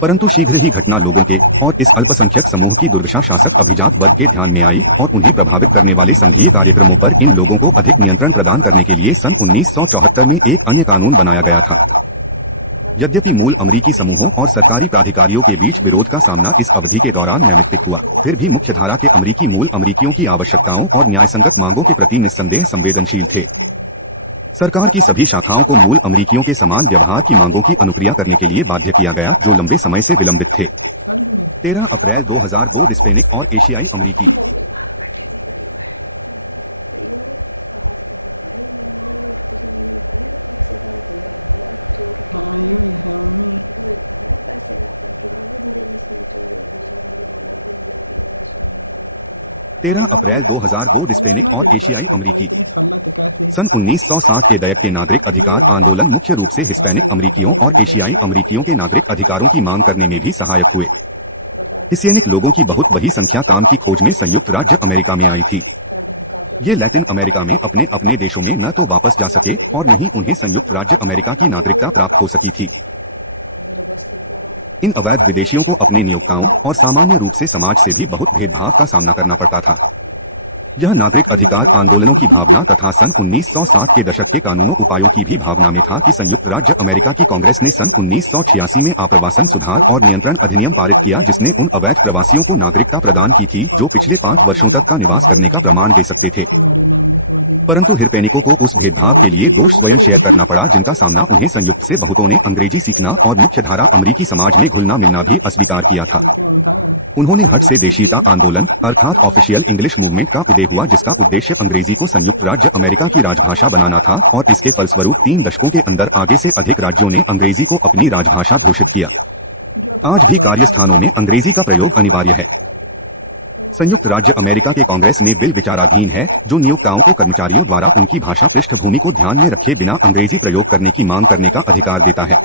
परंतु शीघ्र ही घटना लोगों के और इस अल्पसंख्यक समूह की दुर्दशा शासक अभिजात वर्ग के ध्यान में आई और उन्हें प्रभावित करने वाले संघीय कार्यक्रमों पर इन लोगों को अधिक नियंत्रण प्रदान करने के लिए सन 1974 में एक अन्य कानून बनाया गया था। यद्यपि मूल अमेरिकी समूहों और सरकारी प्राधिकारियों के बीच विरोध का सामना इस अवधि के दौरान नैमित्तिक हुआ, फिर भी मुख्यधारा के अमेरिकी मूल अमेरिकियों की आवश्यकताओं और न्यायसंगत मांगों के प्रति निस्संदेह संवेदनशील थे। सरकार की सभी शाखाओं को मूल अमेरिकियों के समान व्यवहार की मांगों की अनुक्रिया करने के लिए बाध्य किया गया जो लंबे समय से विलंबित थे। 13 अप्रैल 2002 हिस्पैनिक और एशियाई अमेरिकी। 13 अप्रैल 2002 हिस्पैनिक और एशियाई अमेरिकी। सन 1960 के दशक के नागरिक अधिकार आंदोलन मुख्य रूप से हिस्पैनिक अमेरिकियों और एशियाई अमेरिकियों के नागरिक अधिकारों की मांग करने में भी सहायक हुए। हिस्पैनिक लोगों की बहुत बड़ी संख्या काम की खोज में संयुक्त राज्य अमेरिका में आई थी। ये लैटिन अमेरिका में अपने अपने देशों में न तो वापस जा सके और न ही उन्हें संयुक्त राज्य अमेरिका की नागरिकता प्राप्त हो सकी थी। इन अवैध विदेशियों को अपने नियोक्ताओं और सामान्य रूप से समाज से भी बहुत भेदभाव का सामना करना पड़ता था। यह नागरिक अधिकार आंदोलनों की भावना तथा सन 1960 के दशक के कानूनों उपायों की भी भावना में था कि संयुक्त राज्य अमेरिका की कांग्रेस ने सन 1986 में आप्रवासन सुधार और नियंत्रण अधिनियम पारित किया जिसने उन अवैध प्रवासियों को नागरिकता प्रदान की थी जो पिछले 5 वर्षों तक का निवास करने का प्रमाण दे सकते थे। परंतु हिस्पैनिकों को उस भेदभाव के लिए दोष स्वयं शेयर करना पड़ा जिनका सामना उन्हें संयुक्त से बहुतों ने अंग्रेजी सीखना और मुख्यधारा अमेरिकी समाज में घुलना मिलना भी अस्वीकार किया था। उन्होंने हट से देशीयता आंदोलन अर्थात ऑफिशियल इंग्लिश मूवमेंट का उदय हुआ जिसका उद्देश्य अंग्रेजी को संयुक्त राज्य अमेरिका की राजभाषा बनाना था और इसके फलस्वरूप 3 दशकों के अंदर आगे से अधिक राज्यों ने अंग्रेजी को अपनी राजभाषा घोषित किया। आज भी कार्यस्थानों में अंग्रेजी का प्रयोग अनिवार्य है। संयुक्त राज्य अमेरिका के कांग्रेस में बिल विचाराधीन है जो नियोक्ताओं को कर्मचारियों द्वारा उनकी भाषा पृष्ठभूमि को ध्यान में रखे बिना अंग्रेजी प्रयोग करने की मांग करने का अधिकार देता है।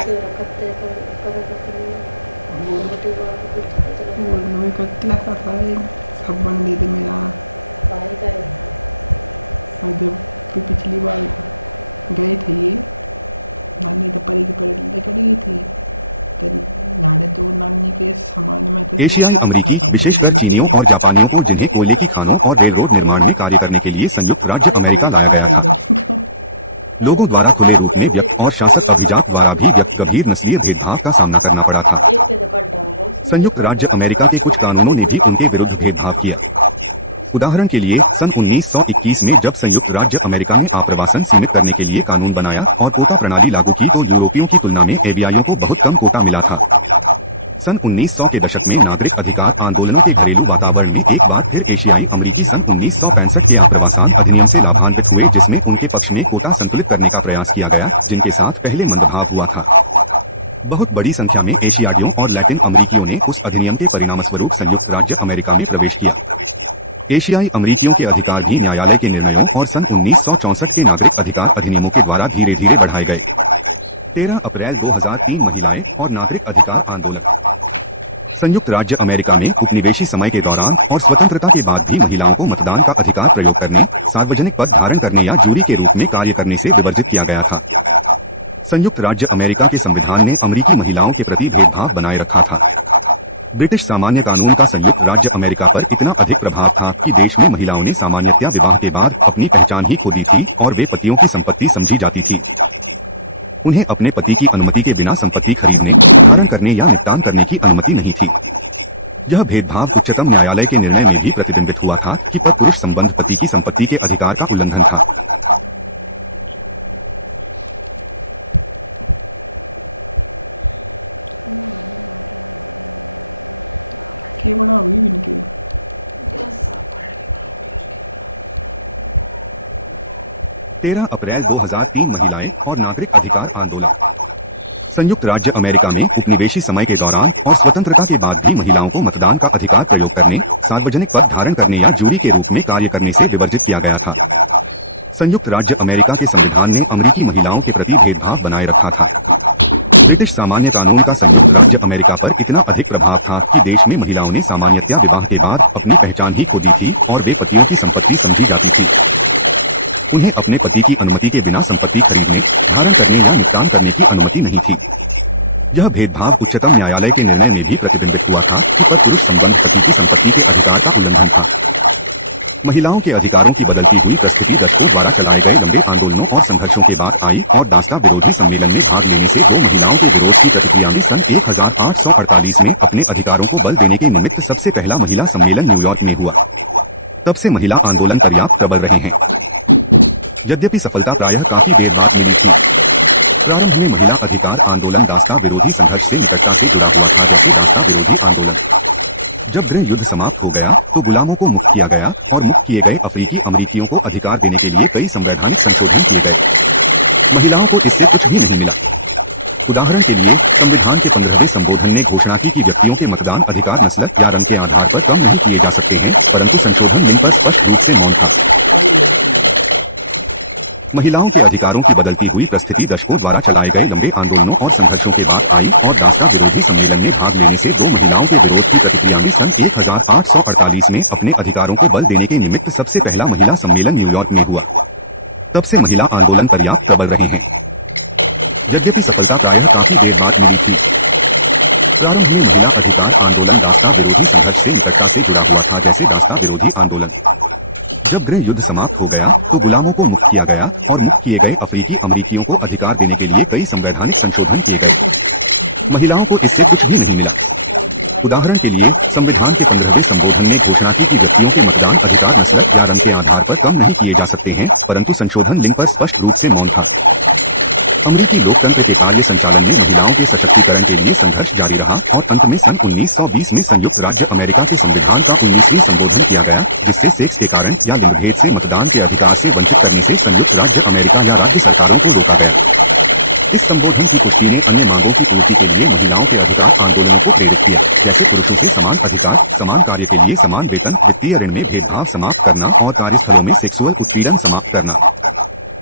एशियाई अमेरिकी विशेषकर चीनियों और जापानियों को जिन्हें कोयले की खानों और रेलरोड निर्माण में कार्य करने के लिए संयुक्त राज्य अमेरिका लाया गया था। लोगों द्वारा खुले रूप में व्यक्त और शासक अभिजात द्वारा भी व्यक्त गंभीर नस्लीय भेदभाव का सामना करना पड़ा था। संयुक्त राज्य अमेरिका के कुछ कानूनों ने भी उनके विरुद्ध भेदभाव किया। उदाहरण के लिए सन 1921 में जब संयुक्त राज्य अमेरिका ने आप्रवासन सीमित करने के लिए कानून बनाया और कोटा प्रणाली लागू की तो यूरोपियों की तुलना में एशियाइयों को बहुत कम कोटा मिला था। सन 1900 के दशक में नागरिक अधिकार आंदोलनों के घरेलू वातावरण में एक बार फिर एशियाई अमेरिकी सन 1965 के आप्रवासन अधिनियम से लाभान्वित हुए जिसमें उनके पक्ष में कोटा संतुलित करने का प्रयास किया गया जिनके साथ पहले मंदभाव हुआ था। बहुत बड़ी संख्या में एशियाइयों और लैटिन अमेरिकियों ने उस अधिनियम के परिणामस्वरूप संयुक्त राज्य अमेरिका में प्रवेश किया। एशियाई अमेरिकियों के अधिकार भी न्यायालय के निर्णयों और सन 1964 के नागरिक अधिकार अधिनियमों के द्वारा धीरे धीरे बढ़ाए गए। 13 अप्रैल 2003 महिलाएं और नागरिक अधिकार आंदोलन। संयुक्त राज्य अमेरिका में उपनिवेशी समय के दौरान और स्वतंत्रता के बाद भी महिलाओं को मतदान का अधिकार प्रयोग करने, सार्वजनिक पद धारण करने या जूरी के रूप में कार्य करने से विवर्जित किया गया था। संयुक्त राज्य अमेरिका के संविधान ने अमेरिकी महिलाओं के प्रति भेदभाव बनाए रखा था। ब्रिटिश सामान्य कानून का संयुक्त राज्य अमेरिका पर इतना अधिक प्रभाव था कि देश में महिलाओं ने सामान्यतया विवाह के बाद अपनी पहचान ही खो दी थी और वे पतियों की संपत्ति समझी जाती थी। उन्हें अपने पति की अनुमति के बिना संपत्ति खरीदने, धारण करने या निपटान करने की अनुमति नहीं थी। यह भेदभाव उच्चतम न्यायालय के निर्णय में भी प्रतिबिंबित हुआ था कि पर पुरुष संबंध पति की संपत्ति के अधिकार का उल्लंघन था। तेरह अप्रैल 2003 महिलाएं और नागरिक अधिकार आंदोलन। संयुक्त राज्य अमेरिका में उपनिवेशी समय के दौरान और स्वतंत्रता के बाद भी महिलाओं को मतदान का अधिकार प्रयोग करने, सार्वजनिक पद धारण करने या जूरी के रूप में कार्य करने से विवर्जित किया गया था। संयुक्त राज्य अमेरिका के संविधान ने अमेरिकी महिलाओं के प्रति भेदभाव बनाए रखा था। ब्रिटिश सामान्य कानून का संयुक्त राज्य अमेरिका पर इतना अधिक प्रभाव था कि देश में महिलाओं ने सामान्यतया विवाह के बाद अपनी पहचान ही खो दी थी और वे पतियों की संपत्ति समझी जाती थी। उन्हें अपने पति की अनुमति के बिना संपत्ति खरीदने, धारण करने या निपटान करने की अनुमति नहीं थी। यह भेदभाव उच्चतम न्यायालय के निर्णय में भी प्रतिबिंबित हुआ था कि पर पुरुष संबंध पति की संपत्ति के अधिकार का उल्लंघन था। महिलाओं के अधिकारों की बदलती हुई परिस्थिति दशकों द्वारा चलाए गए लंबे आंदोलनों और संघर्षों के बाद आई और दास्ता विरोधी सम्मेलन में भाग लेने से दो महिलाओं के विरोध की प्रतिक्रिया में सन 1848 में अपने अधिकारों को बल देने के निमित्त सबसे पहला महिला सम्मेलन न्यूयॉर्क में हुआ। तब से महिला आंदोलन पर्याप्त प्रबल रहे हैं। यद्यपि सफलता प्रायः काफी देर बाद मिली थी। प्रारंभ में महिला अधिकार आंदोलन दास्ता विरोधी संघर्ष से निकटता से जुड़ा हुआ था, जैसे दास्ता विरोधी आंदोलन। जब गृह युद्ध समाप्त हो गया तो गुलामों को मुक्त किया गया और मुक्त किए गए अफ्रीकी अमरीकियों को अधिकार देने के लिए कई संवैधानिक संशोधन किए गए। महिलाओं को इससे कुछ भी नहीं मिला। उदाहरण के लिए, संविधान के 15वें संशोधन ने घोषणा की कि व्यक्तियों के मतदान अधिकार नस्ल या रंग के आधार पर कम नहीं किए जा सकते हैं, परंतु संशोधन लिंग पर स्पष्ट रूप से मौन था। महिलाओं के अधिकारों की बदलती हुई परिस्थिति दशकों द्वारा चलाए गए लंबे आंदोलनों और संघर्षों के बाद आई और दास्ता विरोधी सम्मेलन में भाग लेने से दो महिलाओं के विरोध की प्रतिक्रिया में सन 1848 में अपने अधिकारों को बल देने के निमित्त सबसे पहला महिला सम्मेलन न्यूयॉर्क में हुआ। तब से महिला आंदोलन पर्याप्त प्रबल रहे हैं। यद्यपि सफलता प्रायः काफी देर बाद मिली थी। प्रारंभ में महिला अधिकार आंदोलन दास्ता विरोधी संघर्ष से निकटता से जुड़ा हुआ था, जैसे दास्ता विरोधी आंदोलन। जब गृह युद्ध समाप्त हो गया तो गुलामों को मुक्त किया गया और मुक्त किए गए अफ्रीकी अमरीकियों को अधिकार देने के लिए कई संवैधानिक संशोधन किए गए। महिलाओं को इससे कुछ भी नहीं मिला। उदाहरण के लिए, संविधान के 15वें संशोधन ने घोषणा की कि व्यक्तियों के मतदान अधिकार नस्ल या रंग के आधार पर कम नहीं किए जा सकते हैं, परंतु संशोधन लिंग पर स्पष्ट रूप से मौन था। अमेरिकी लोकतंत्र के कार्य संचालन में महिलाओं के सशक्तिकरण के लिए संघर्ष जारी रहा और अंत में सन 1920 में संयुक्त राज्य अमेरिका के संविधान का 19वीं संशोधन किया गया, जिससे सेक्स के कारण या लिंग भेद से मतदान के अधिकार से वंचित करने से संयुक्त राज्य अमेरिका या राज्य सरकारों को रोका गया। इस संशोधन की पुष्टि ने अन्य मांगों की पूर्ति के लिए महिलाओं के अधिकार आंदोलनों को प्रेरित किया, जैसे पुरुषों से समान अधिकार, समान कार्य के लिए समान वेतन, वित्तीय ऋण में भेदभाव समाप्त करना और कार्यस्थलों में सेक्सुअल उत्पीड़न समाप्त करना।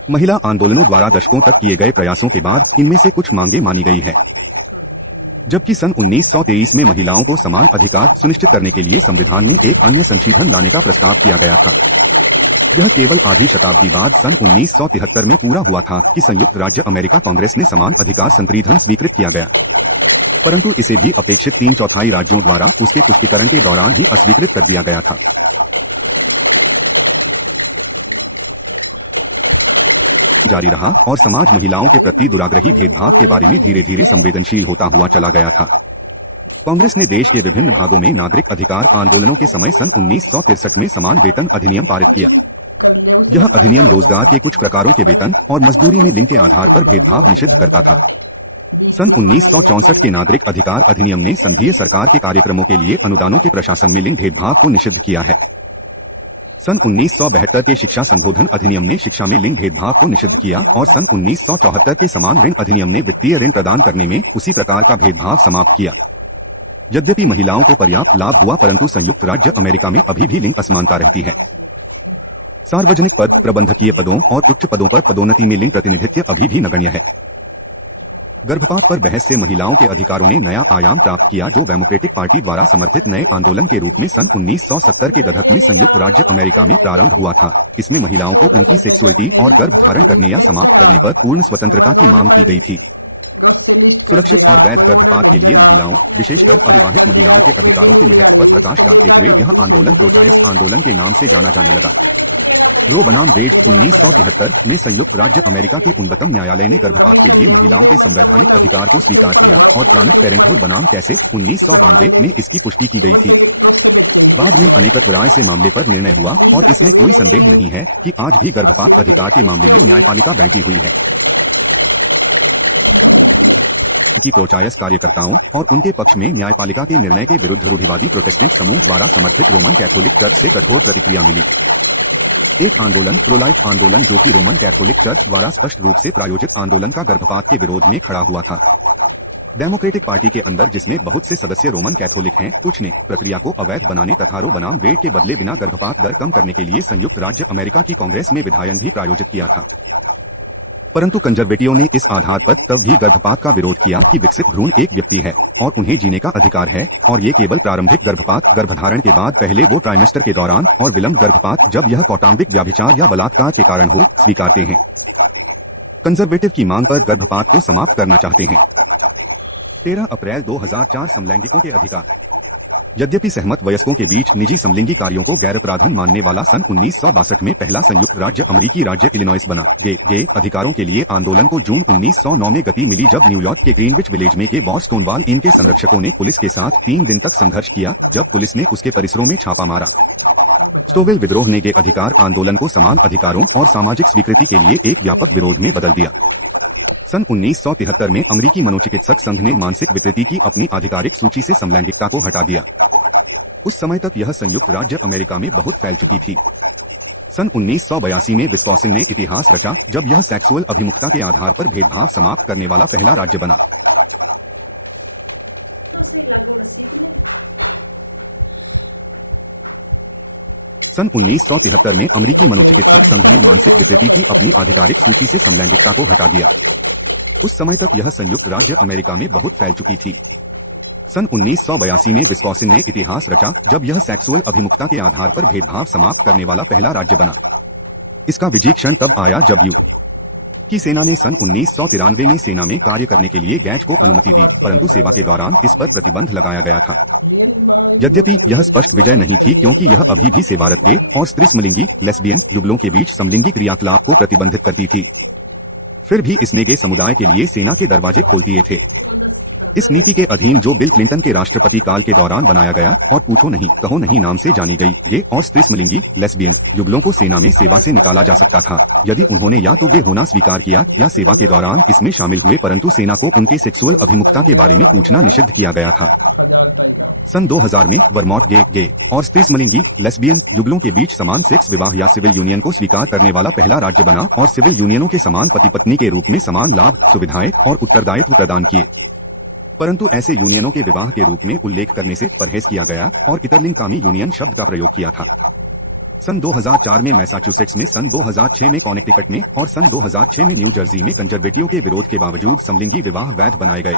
महिला आंदोलनों द्वारा दशकों तक किए गए प्रयासों के बाद इनमें से कुछ मांगे मानी गई है। जबकि सन 1923 में महिलाओं को समान अधिकार सुनिश्चित करने के लिए संविधान में एक अन्य संशोधन लाने का प्रस्ताव किया गया था। यह केवल आधी शताब्दी बाद सन 1973 में पूरा हुआ था कि संयुक्त राज्य अमेरिका कांग्रेस ने समान अधिकार संशोधन स्वीकृत किया गया, परंतु इसे भी अपेक्षित 3/4 राज्यों द्वारा उसके पुष्टिकरण के दौरान ही अस्वीकृत कर दिया गया था। जारी रहा और समाज महिलाओं के प्रति दुराग्रही भेदभाव के बारे में धीरे धीरे संवेदनशील होता हुआ चला गया था। कांग्रेस ने देश के विभिन्न भागों में नागरिक अधिकार आंदोलनों के समय सन 1963 में समान वेतन अधिनियम पारित किया। यह अधिनियम रोजगार के कुछ प्रकारों के वेतन और मजदूरी में लिंग के आधार पर भेदभाव निषिद्ध करता था। सन 1964 के नागरिक अधिकार अधिनियम ने संघीय सरकार के कार्यक्रमों के लिए अनुदानों के प्रशासन में लिंग भेदभाव को निषिद्ध किया है। सन 1972 के शिक्षा संशोधन अधिनियम ने शिक्षा में लिंग भेदभाव को निषिद्ध किया और सन 1974 के समान ऋण अधिनियम ने वित्तीय ऋण प्रदान करने में उसी प्रकार का भेदभाव समाप्त किया। यद्यपि महिलाओं को पर्याप्त लाभ हुआ, परंतु संयुक्त राज्य अमेरिका में अभी भी लिंग असमानता रहती है। सार्वजनिक पद, प्रबंधकीय पदों और उच्च पदों पर पदोन्नति में लिंग प्रतिनिधित्व अभी भी नगण्य है। गर्भपात पर बहस से महिलाओं के अधिकारों ने नया आयाम प्राप्त किया, जो डेमोक्रेटिक पार्टी द्वारा समर्थित नए आंदोलन के रूप में सन 1970 के दशक में संयुक्त राज्य अमेरिका में प्रारंभ हुआ था। इसमें महिलाओं को उनकी सेक्सुअलिटी और गर्भ धारण करने या समाप्त करने पर पूर्ण स्वतंत्रता की मांग की गई थी। सुरक्षित और वैध गर्भपात के लिए महिलाओं, विशेषकर अविवाहित महिलाओं के अधिकारों के महत्व पर प्रकाश डालते हुए यह आंदोलन प्रो-चॉइस आंदोलन के नाम से जाना जाने लगा। रो बनाम वेड 1973 में संयुक्त राज्य अमेरिका के उन्नतम न्यायालय ने गर्भपात के लिए महिलाओं के संवैधानिक अधिकार को स्वीकार किया और प्लानड पेरेंटहुड बनाम कैसे 1992 में इसकी पुष्टि की गई थी। बाद में अनेकत्व राय से मामले पर निर्णय हुआ और इसमें कोई संदेह नहीं है कि आज भी गर्भपात अधिकार के मामले में न्यायपालिका बैठी हुई है। की प्रो-चॉइस कार्यकर्ताओं और उनके पक्ष में न्यायपालिका के निर्णय के विरुद्ध रूढ़िवादी प्रोटेस्टेंट समूह द्वारा समर्थित रोमन कैथोलिक चर्च से कठोर प्रतिक्रिया मिली। एक आंदोलन प्रो-लाइफ आंदोलन, जो कि रोमन कैथोलिक चर्च द्वारा स्पष्ट रूप से प्रायोजित आंदोलन का गर्भपात के विरोध में खड़ा हुआ था। डेमोक्रेटिक पार्टी के अंदर, जिसमें बहुत से सदस्य रोमन कैथोलिक हैं, कुछ ने प्रक्रिया को अवैध बनाने तथा रो बनाम वेड के बदले बिना गर्भपात दर कम करने के लिए संयुक्त राज्य अमेरिका की कांग्रेस में विधायन भी प्रायोजित किया था। परंतु कंजर्वेटिवों ने इस आधार पर तब भी गर्भपात का विरोध किया कि विकसित भ्रूण एक व्यक्ति है और उन्हें जीने का अधिकार है, और ये केवल प्रारंभिक गर्भपात, गर्भधारण के बाद पहले वो ट्राइमेस्टर के दौरान, और विलंब गर्भपात जब यह कौटुंबिक व्याभिचार या बलात्कार के कारण हो, स्वीकारते हैं। कंजर्वेटिव की मांग पर गर्भपात को समाप्त करना चाहते हैं। 13 अप्रैल 2004 समलैंगिकों के अधिकार। यद्यपि सहमत वयस्कों के बीच निजी समलिंगी कार्यों को गैर अपराधन मानने वाला सन 1962 में पहला संयुक्त राज्य अमेरिकी राज्य इलिनॉइस बना। गे अधिकारों के लिए आंदोलन को जून 1909 में गति मिली, जब न्यूयॉर्क के ग्रीनविच विलेज में गे बॉस स्टोनवॉल इन के संरक्षकों ने पुलिस के साथ 3 दिन तक संघर्ष किया, जब पुलिस ने उसके परिसरों में छापा मारा। स्टोवेल विद्रोह ने गे अधिकार आंदोलन को समान अधिकारों और सामाजिक स्वीकृति के लिए एक व्यापक विरोध में बदल दिया। सन 1973 में अमेरिकी मनोचिकित्सक संघ ने मानसिक विकृति की अपनी आधिकारिक सूची से समलैंगिकता को हटा दिया। उस समय तक यह संयुक्त राज्य अमेरिका में बहुत फैल चुकी थी। सन 1982 में विस्कॉन्सिन ने इतिहास रचा, जब यह सेक्सुअल अभिमुखता के आधार पर भेदभाव समाप्त करने वाला पहला राज्य बना। सन 1973 में अमेरिकी मनोचिकित्सक संघ ने मानसिक विकृति की अपनी आधिकारिक सूची से समलैंगिकता को हटा दिया। उस समय तक यह संयुक्त राज्य अमेरिका में बहुत फैल चुकी थी। सन 1982 में विस्कॉन्सिन ने इतिहास रचा, जब यह सेक्सुअल अभिमुखता के आधार पर भेदभाव समाप्त करने वाला पहला राज्य बना। इसका विजयी क्षण तब आया जब यू की सेना ने सन 1993 में सेना में कार्य करने के लिए गैज को अनुमति दी, परंतु सेवा के दौरान इस पर प्रतिबंध लगाया गया था। यद्यपि यह स्पष्ट विजय नहीं थी, क्योंकि यह अभी भी सेवारत गे और स्त्रीसमलिंगी लेस्बियन युगलों के बीच समलिंगी क्रियाकलाप को प्रतिबंधित करती थी। फिर भी इसने गे समुदाय के लिए सेना के दरवाजे खोल दिए थे। इस नीति के अधीन, जो बिल क्लिंटन के राष्ट्रपति काल के दौरान बनाया गया और पूछो नहीं कहो नहीं नाम से जानी गई गे और स्त्रीसमलिंगी लेस्बियन युगलों को सेना में सेवा से निकाला जा सकता था, यदि उन्होंने या तो गे होना स्वीकार किया या सेवा के दौरान इसमें शामिल हुए, परंतु सेना को उनके सेक्सुअल अभिमुखता के बारे में पूछना निषिद्ध किया गया था। सन 2000 में वर्मॉन्ट गे और स्त्रीसमलिंगी लेस्बियन युगलों के बीच समान सेक्स विवाह या सिविल यूनियन को स्वीकार करने वाला पहला राज्य बना और सिविल यूनियनों के समान पति पत्नी के रूप में समान लाभ, सुविधाएं और उत्तरदायित्व प्रदान किए। परंतु ऐसे यूनियनों के विवाह के रूप में उल्लेख करने से परहेज किया गया और इतरलिंगकामी यूनियन शब्द का प्रयोग किया था। सन 2004 में मैसाचुसेट्स में, सन 2006 में कॉनेक्टिकट में और सन 2006 में न्यू जर्सी में कंजर्वेटिवों के विरोध के बावजूद समलिंगी विवाह वैध बनाए गए।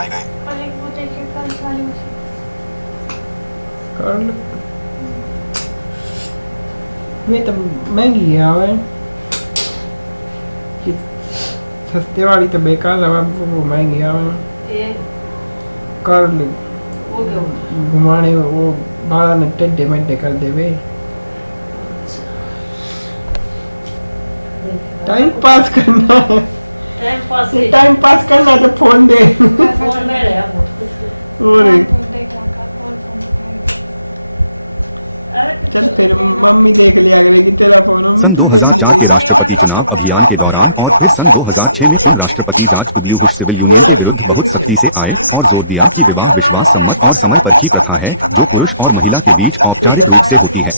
सन 2004 के राष्ट्रपति चुनाव अभियान के दौरान और फिर सन 2006 में उन राष्ट्रपति George W Bush civil union के विरुद्ध बहुत सख्ती से आए और जोर दिया कि विवाह विश्वास सम्मत और समय परखी प्रथा है, जो पुरुष और महिला के बीच औपचारिक रूप से होती है।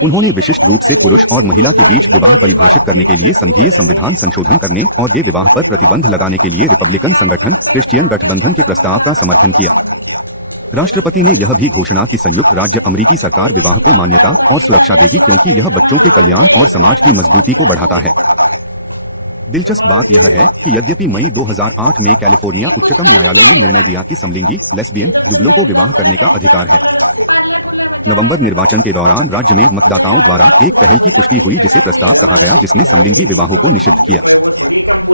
उन्होंने विशिष्ट रूप से पुरुष और महिला के बीच विवाह परिभाषित करने के लिए संघीय संविधान संशोधन करने और गे विवाह पर प्रतिबंध लगाने के लिए रिपब्लिकन संगठन क्रिश्चियन गठबंधन के प्रस्ताव का समर्थन किया। राष्ट्रपति ने यह भी घोषणा की संयुक्त राज्य अमेरिकी सरकार विवाह को मान्यता और सुरक्षा देगी, क्योंकि यह बच्चों के कल्याण और समाज की मजबूती को बढ़ाता है। दिलचस्प बात यह है कि यद्यपि मई 2008 में कैलिफोर्निया उच्चतम न्यायालय ने निर्णय दिया कि समलिंगी लेस्बियन युगलों को विवाह करने का अधिकार है, नवंबर निर्वाचन के दौरान राज्य में मतदाताओं द्वारा एक पहल की पुष्टि हुई जिसे प्रस्ताव कहा गया, जिसने समलिंगी विवाहों को निषिद्ध किया।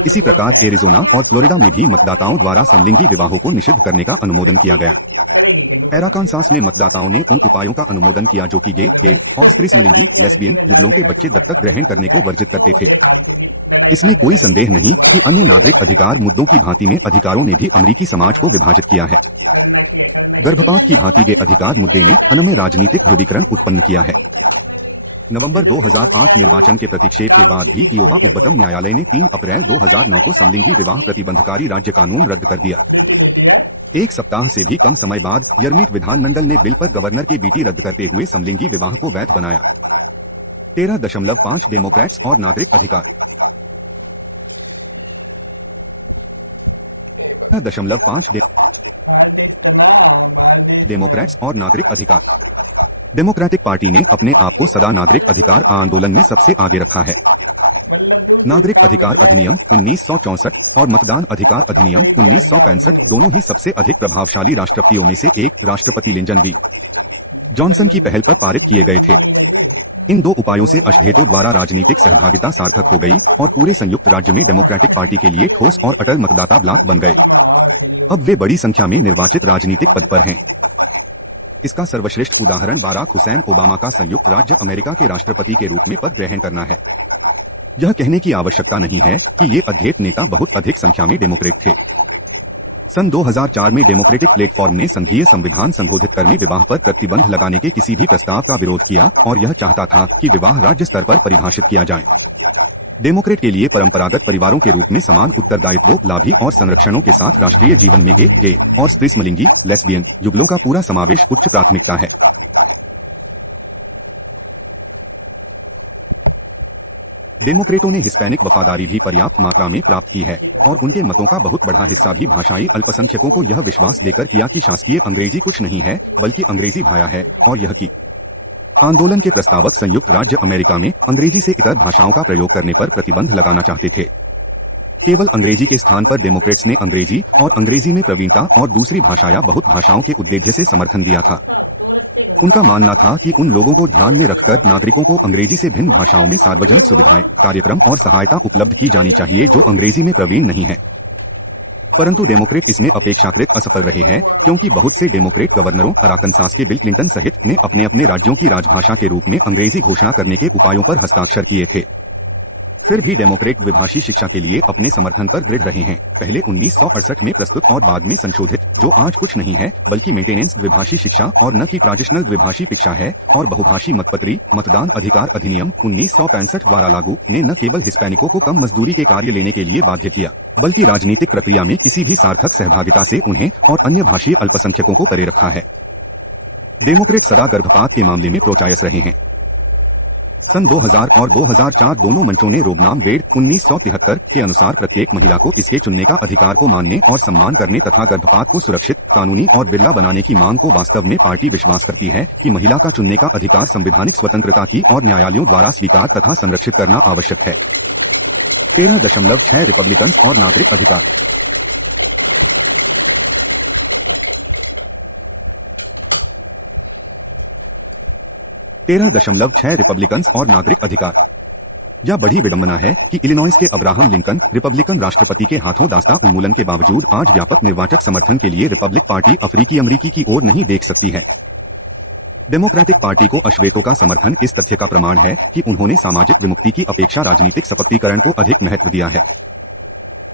इसी प्रकार एरिजोना और फ्लोरिडा में भी मतदाताओं द्वारा समलिंगी विवाहों को निषिद्ध करने का अनुमोदन किया गया। अराकानसास में मतदाताओं ने उन उपायों का अनुमोदन किया जो कि गे और स्त्रीसमलिंगी लेस्बियन युगलों के बच्चे दत्तक ग्रहण करने को वर्जित करते थे। इसमें कोई संदेह नहीं कि अन्य नागरिक अधिकार मुद्दों की भांति में अधिकारों ने भी अमेरिकी समाज को विभाजित किया है। गर्भपात की भांति गे अधिकार मुद्दे ने अन में राजनीतिक ध्रुवीकरण उत्पन्न किया है। नवंबर 2008 निर्वाचन के प्रतिक्षेप के बाद भी इयोवा उच्चतम न्यायालय ने 3 अप्रैल 2009 को समलिंगी विवाह प्रतिबंधकारी राज्य कानून रद्द कर दिया। एक सप्ताह से भी कम समय बाद यर्मीट विधानमंडल ने बिल पर गवर्नर की बीटी रद्द करते हुए समलिंगी विवाह को वैध बनाया। 13.5 डेमोक्रेट्स और नागरिक अधिकार 13.5 डेमोक्रेट्स और नागरिक अधिकार। डेमोक्रेटिक पार्टी ने अपने आप को सदा नागरिक अधिकार आंदोलन में सबसे आगे रखा है। नागरिक अधिकार अधिनियम 1964 और मतदान अधिकार अधिनियम 1965 दोनों ही सबसे अधिक प्रभावशाली राष्ट्रपतियों में से एक राष्ट्रपति लिंडन बी. जॉनसन की पहल पर पारित किए गए थे। इन दो उपायों से अशदेतों द्वारा राजनीतिक सहभागिता सार्थक हो गई और पूरे संयुक्त राज्य में डेमोक्रेटिक पार्टी के लिए ठोस और अटल मतदाता ब्लॉक बन गए। अब वे बड़ी संख्या में निर्वाचित राजनीतिक पद पर हैं। इसका सर्वश्रेष्ठ उदाहरण बाराक हुसैन ओबामा का संयुक्त राज्य अमेरिका के राष्ट्रपति के रूप में पद ग्रहण करना है। यह कहने की आवश्यकता नहीं है कि ये अध्येत नेता बहुत अधिक संख्या में डेमोक्रेट थे। सन 2004 में डेमोक्रेटिक प्लेटफॉर्म ने संघीय संविधान संशोधित करने विवाह पर प्रतिबंध लगाने के किसी भी प्रस्ताव का विरोध किया और यह चाहता था कि विवाह राज्य स्तर पर परिभाषित किया जाए। डेमोक्रेट के लिए परंपरागत परिवारों के रूप में समान उत्तरदायित्वों, लाभी और संरक्षणों के साथ राष्ट्रीय जीवन में गे और स्त्रीसमलिंगी लेस्बियन युगलों का पूरा समावेश उच्च प्राथमिकता है। डेमोक्रेटों ने हिस्पैनिक वफादारी भी पर्याप्त मात्रा में प्राप्त की है और उनके मतों का बहुत बड़ा हिस्सा भी भाषाई अल्पसंख्यकों को यह विश्वास देकर किया कि शासकीय अंग्रेजी कुछ नहीं है बल्कि अंग्रेजी भाया है, और यह कि आंदोलन के प्रस्तावक संयुक्त राज्य अमेरिका में अंग्रेजी से इतर भाषाओं का प्रयोग करने पर प्रतिबंध लगाना चाहते थे। केवल अंग्रेजी के स्थान पर डेमोक्रेट्स ने अंग्रेजी और अंग्रेजी में प्रवीणता और दूसरी भाषा या बहुत भाषाओं के उद्देश्य से समर्थन दिया था। उनका मानना था कि उन लोगों को ध्यान में रखकर नागरिकों को अंग्रेजी से भिन्न भाषाओं में सार्वजनिक सुविधाएं, कार्यक्रम और सहायता उपलब्ध की जानी चाहिए जो अंग्रेजी में प्रवीण नहीं है। परंतु डेमोक्रेट इसमें अपेक्षाकृत असफल रहे हैं क्योंकि बहुत से डेमोक्रेट गवर्नरों अराकानसास के बिल क्लिंटन सहित ने अपने अपने राज्यों की राजभाषा के रूप में अंग्रेजी घोषणा करने के उपायों पर हस्ताक्षर किए थे। फिर भी डेमोक्रेट द्विभाषी शिक्षा के लिए अपने समर्थन पर दृढ़ रहे हैं, पहले 1968 में प्रस्तुत और बाद में संशोधित, जो आज कुछ नहीं है बल्कि मेंटेनेंस द्विभाषी शिक्षा और न कि ट्रांजिशनल द्विभाषी शिक्षा है, और बहुभाषी मतपत्री मतदान अधिकार अधिनियम 1965 द्वारा लागू ने न केवल हिस्पैनिकों को कम मजदूरी के कार्य लेने के लिए बाध्य किया बल्कि राजनीतिक प्रक्रिया में किसी भी सार्थक सहभागिता से उन्हें और अन्य भाषीय अल्पसंख्यकों को परे रखा है। डेमोक्रेट सदा गर्भपात के मामले में प्रोचायस रहे हैं। सन 2000 और 2004 दोनों मंचों ने रोगनाम वेड 1973 के अनुसार प्रत्येक महिला को इसके चुनने का अधिकार को मानने और सम्मान करने तथा गर्भपात को सुरक्षित, कानूनी और बिरला बनाने की मांग को वास्तव में पार्टी विश्वास करती है कि महिला का चुनने का अधिकार संवैधानिक स्वतंत्रता की और न्यायालयों द्वारा स्वीकार तथा संरक्षित करना आवश्यक है। 13.6 रिपब्लिकन्स और नागरिक अधिकार। रिपब्लिकन्स और नागरिक अधिकार। यह बड़ी विडंबना है कि इलिनॉइस के अब्राहम लिंकन रिपब्लिकन राष्ट्रपति के हाथों दास्ता उन्मूलन के बावजूद आज व्यापक निर्वाचक समर्थन के लिए रिपब्लिक पार्टी अफ्रीकी अमरीकी की ओर नहीं देख सकती है। डेमोक्रेटिक पार्टी को अश्वेतों का समर्थन इस तथ्य का प्रमाण है कि उन्होंने सामाजिक विमुक्ति की अपेक्षा राजनीतिक सशक्तिकरण को अधिक महत्व दिया है।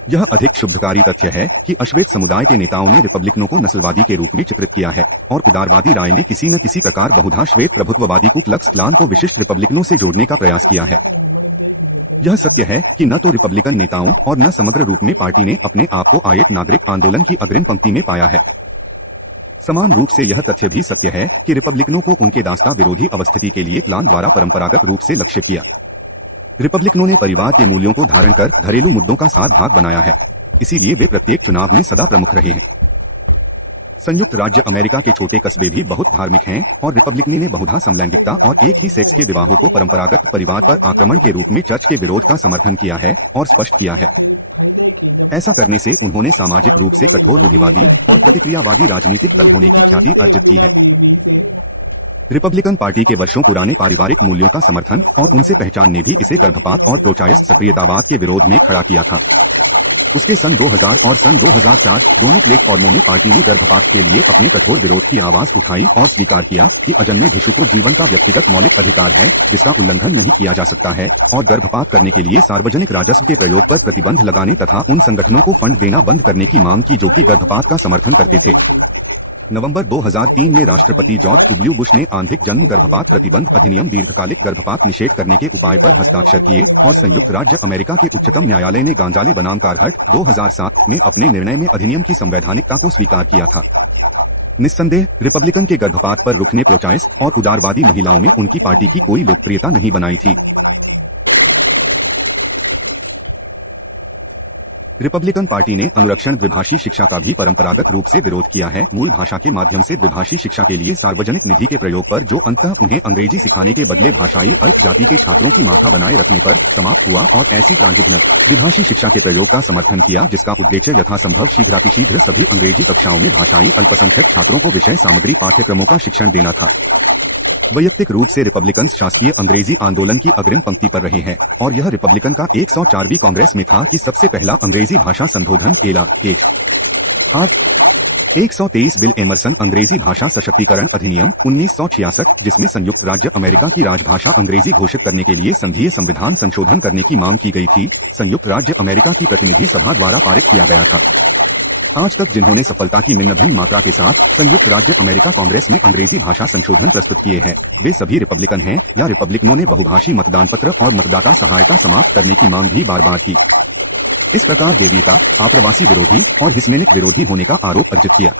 यह अधिक शुभकारी तथ्य है कि अश्वेत समुदाय के नेताओं ने रिपब्लिकनों को नस्लवादी के रूप में चित्रित किया है और उदारवादी राय ने किसी न किसी प्रकार बहुधा श्वेत प्रभुत्ववादी कु क्लक्स क्लान को विशिष्ट रिपब्लिकनों से जोड़ने का प्रयास किया है। यह सत्य है कि न तो रिपब्लिकन नेताओं और न समग्र रूप में पार्टी ने अपने आप को आयत नागरिक आंदोलन की अग्रिम पंक्ति में पाया है। समान रूप से यह तथ्य भी सत्य है कि रिपब्लिकनों को उनके दास्ता विरोधी अवस्थिति के लिए क्लान द्वारा परंपरागत रूप से लक्ष्य किया। रिपब्लिकनों ने परिवार के मूल्यों को धारण कर घरेलू मुद्दों का सार भाग बनाया है, इसीलिए वे प्रत्येक चुनाव में सदा प्रमुख रहे हैं। संयुक्त राज्य अमेरिका के छोटे कस्बे भी बहुत धार्मिक हैं और रिपब्लिकनी ने बहुधा समलैंगिकता और एक ही सेक्स के विवाहों को परंपरागत परिवार पर आक्रमण के रूप में चर्च के विरोध का समर्थन किया है और स्पष्ट किया है। ऐसा करने से उन्होंने सामाजिक रूप से कठोर रूढ़िवादी और प्रतिक्रियावादी राजनीतिक दल होने की ख्याति अर्जित की है। रिपब्लिकन पार्टी के वर्षों पुराने पारिवारिक मूल्यों का समर्थन और उनसे पहचान ने भी इसे गर्भपात और प्रोचाइस सक्रियतावाद के विरोध में खड़ा किया था। उसके सन 2000 और सन 2004 दोनों प्लेटफॉर्मों में पार्टी ने गर्भपात के लिए अपने कठोर विरोध की आवाज उठाई और स्वीकार किया कि अजन्मे शिशु को जीवन का व्यक्तिगत मौलिक अधिकार है जिसका उल्लंघन नहीं किया जा सकता है, और गर्भपात करने के लिए सार्वजनिक राजस्व के प्रयोग पर प्रतिबंध लगाने तथा उन संगठनों को फंड देना बंद करने की मांग की जो कि गर्भपात का समर्थन करते थे। नवंबर 2003 में राष्ट्रपति जॉर्ज डब्ल्यू बुश ने आंधिक जन्म गर्भपात प्रतिबंध अधिनियम दीर्घकालिक गर्भपात निषेध करने के उपाय पर हस्ताक्षर किए और संयुक्त राज्य अमेरिका के उच्चतम न्यायालय ने गांजाले बनाम कारहट 2007 में अपने निर्णय में अधिनियम की संवैधानिकता को स्वीकार किया था। निस्संदेह रिपब्लिकन के गर्भपात पर रुखने प्रोचाइस और उदारवादी महिलाओं में उनकी पार्टी की कोई लोकप्रियता नहीं बनाई थी। रिपब्लिकन पार्टी ने अनुरक्षण द्विभाषी शिक्षा का भी परंपरागत रूप से विरोध किया है। मूल भाषा के माध्यम से द्विभाषी शिक्षा के लिए सार्वजनिक निधि के प्रयोग पर जो अंततः उन्हें अंग्रेजी सिखाने के बदले भाषाई अल्प जाति के छात्रों की माथा बनाए रखने पर समाप्त हुआ, और ऐसी ट्रांजिशनल द्विभाषी शिक्षा के प्रयोग का समर्थन किया जिसका उद्देश्य यथासंभव शीघ्रातिशीघ्र सभी अंग्रेजी कक्षाओं में भाषाई अल्पसंख्यक छात्रों को विषय सामग्री पाठ्यक्रमों का शिक्षण देना था। वैयक्तिक रूप से रिपब्लिकन शासकीय अंग्रेजी आंदोलन की अग्रिम पंक्ति पर रहे हैं और यह रिपब्लिकन का 104वीं कांग्रेस में था कि सबसे पहला अंग्रेजी भाषा संशोधन H.R. 123 बिल एमरसन अंग्रेजी भाषा सशक्तिकरण अधिनियम 1966, जिसमें संयुक्त राज्य अमेरिका की राजभाषा अंग्रेजी घोषित करने के लिए संघीय संविधान संशोधन करने की मांग की गई थी, संयुक्त राज्य अमेरिका की प्रतिनिधि सभा द्वारा पारित किया गया था। आज तक जिन्होंने सफलता की भिन्न भिन्न मात्रा के साथ संयुक्त राज्य अमेरिका कांग्रेस में अंग्रेजी भाषा संशोधन प्रस्तुत किए हैं, वे सभी रिपब्लिकन हैं या रिपब्लिकनों ने बहुभाषी मतदान पत्र और मतदाता सहायता समाप्त करने की मांग भी बार बार की। इस प्रकार देवीयता, आप्रवासी विरोधी और हिस्मैनिक विरोधी होने का आरोप अर्जित किया।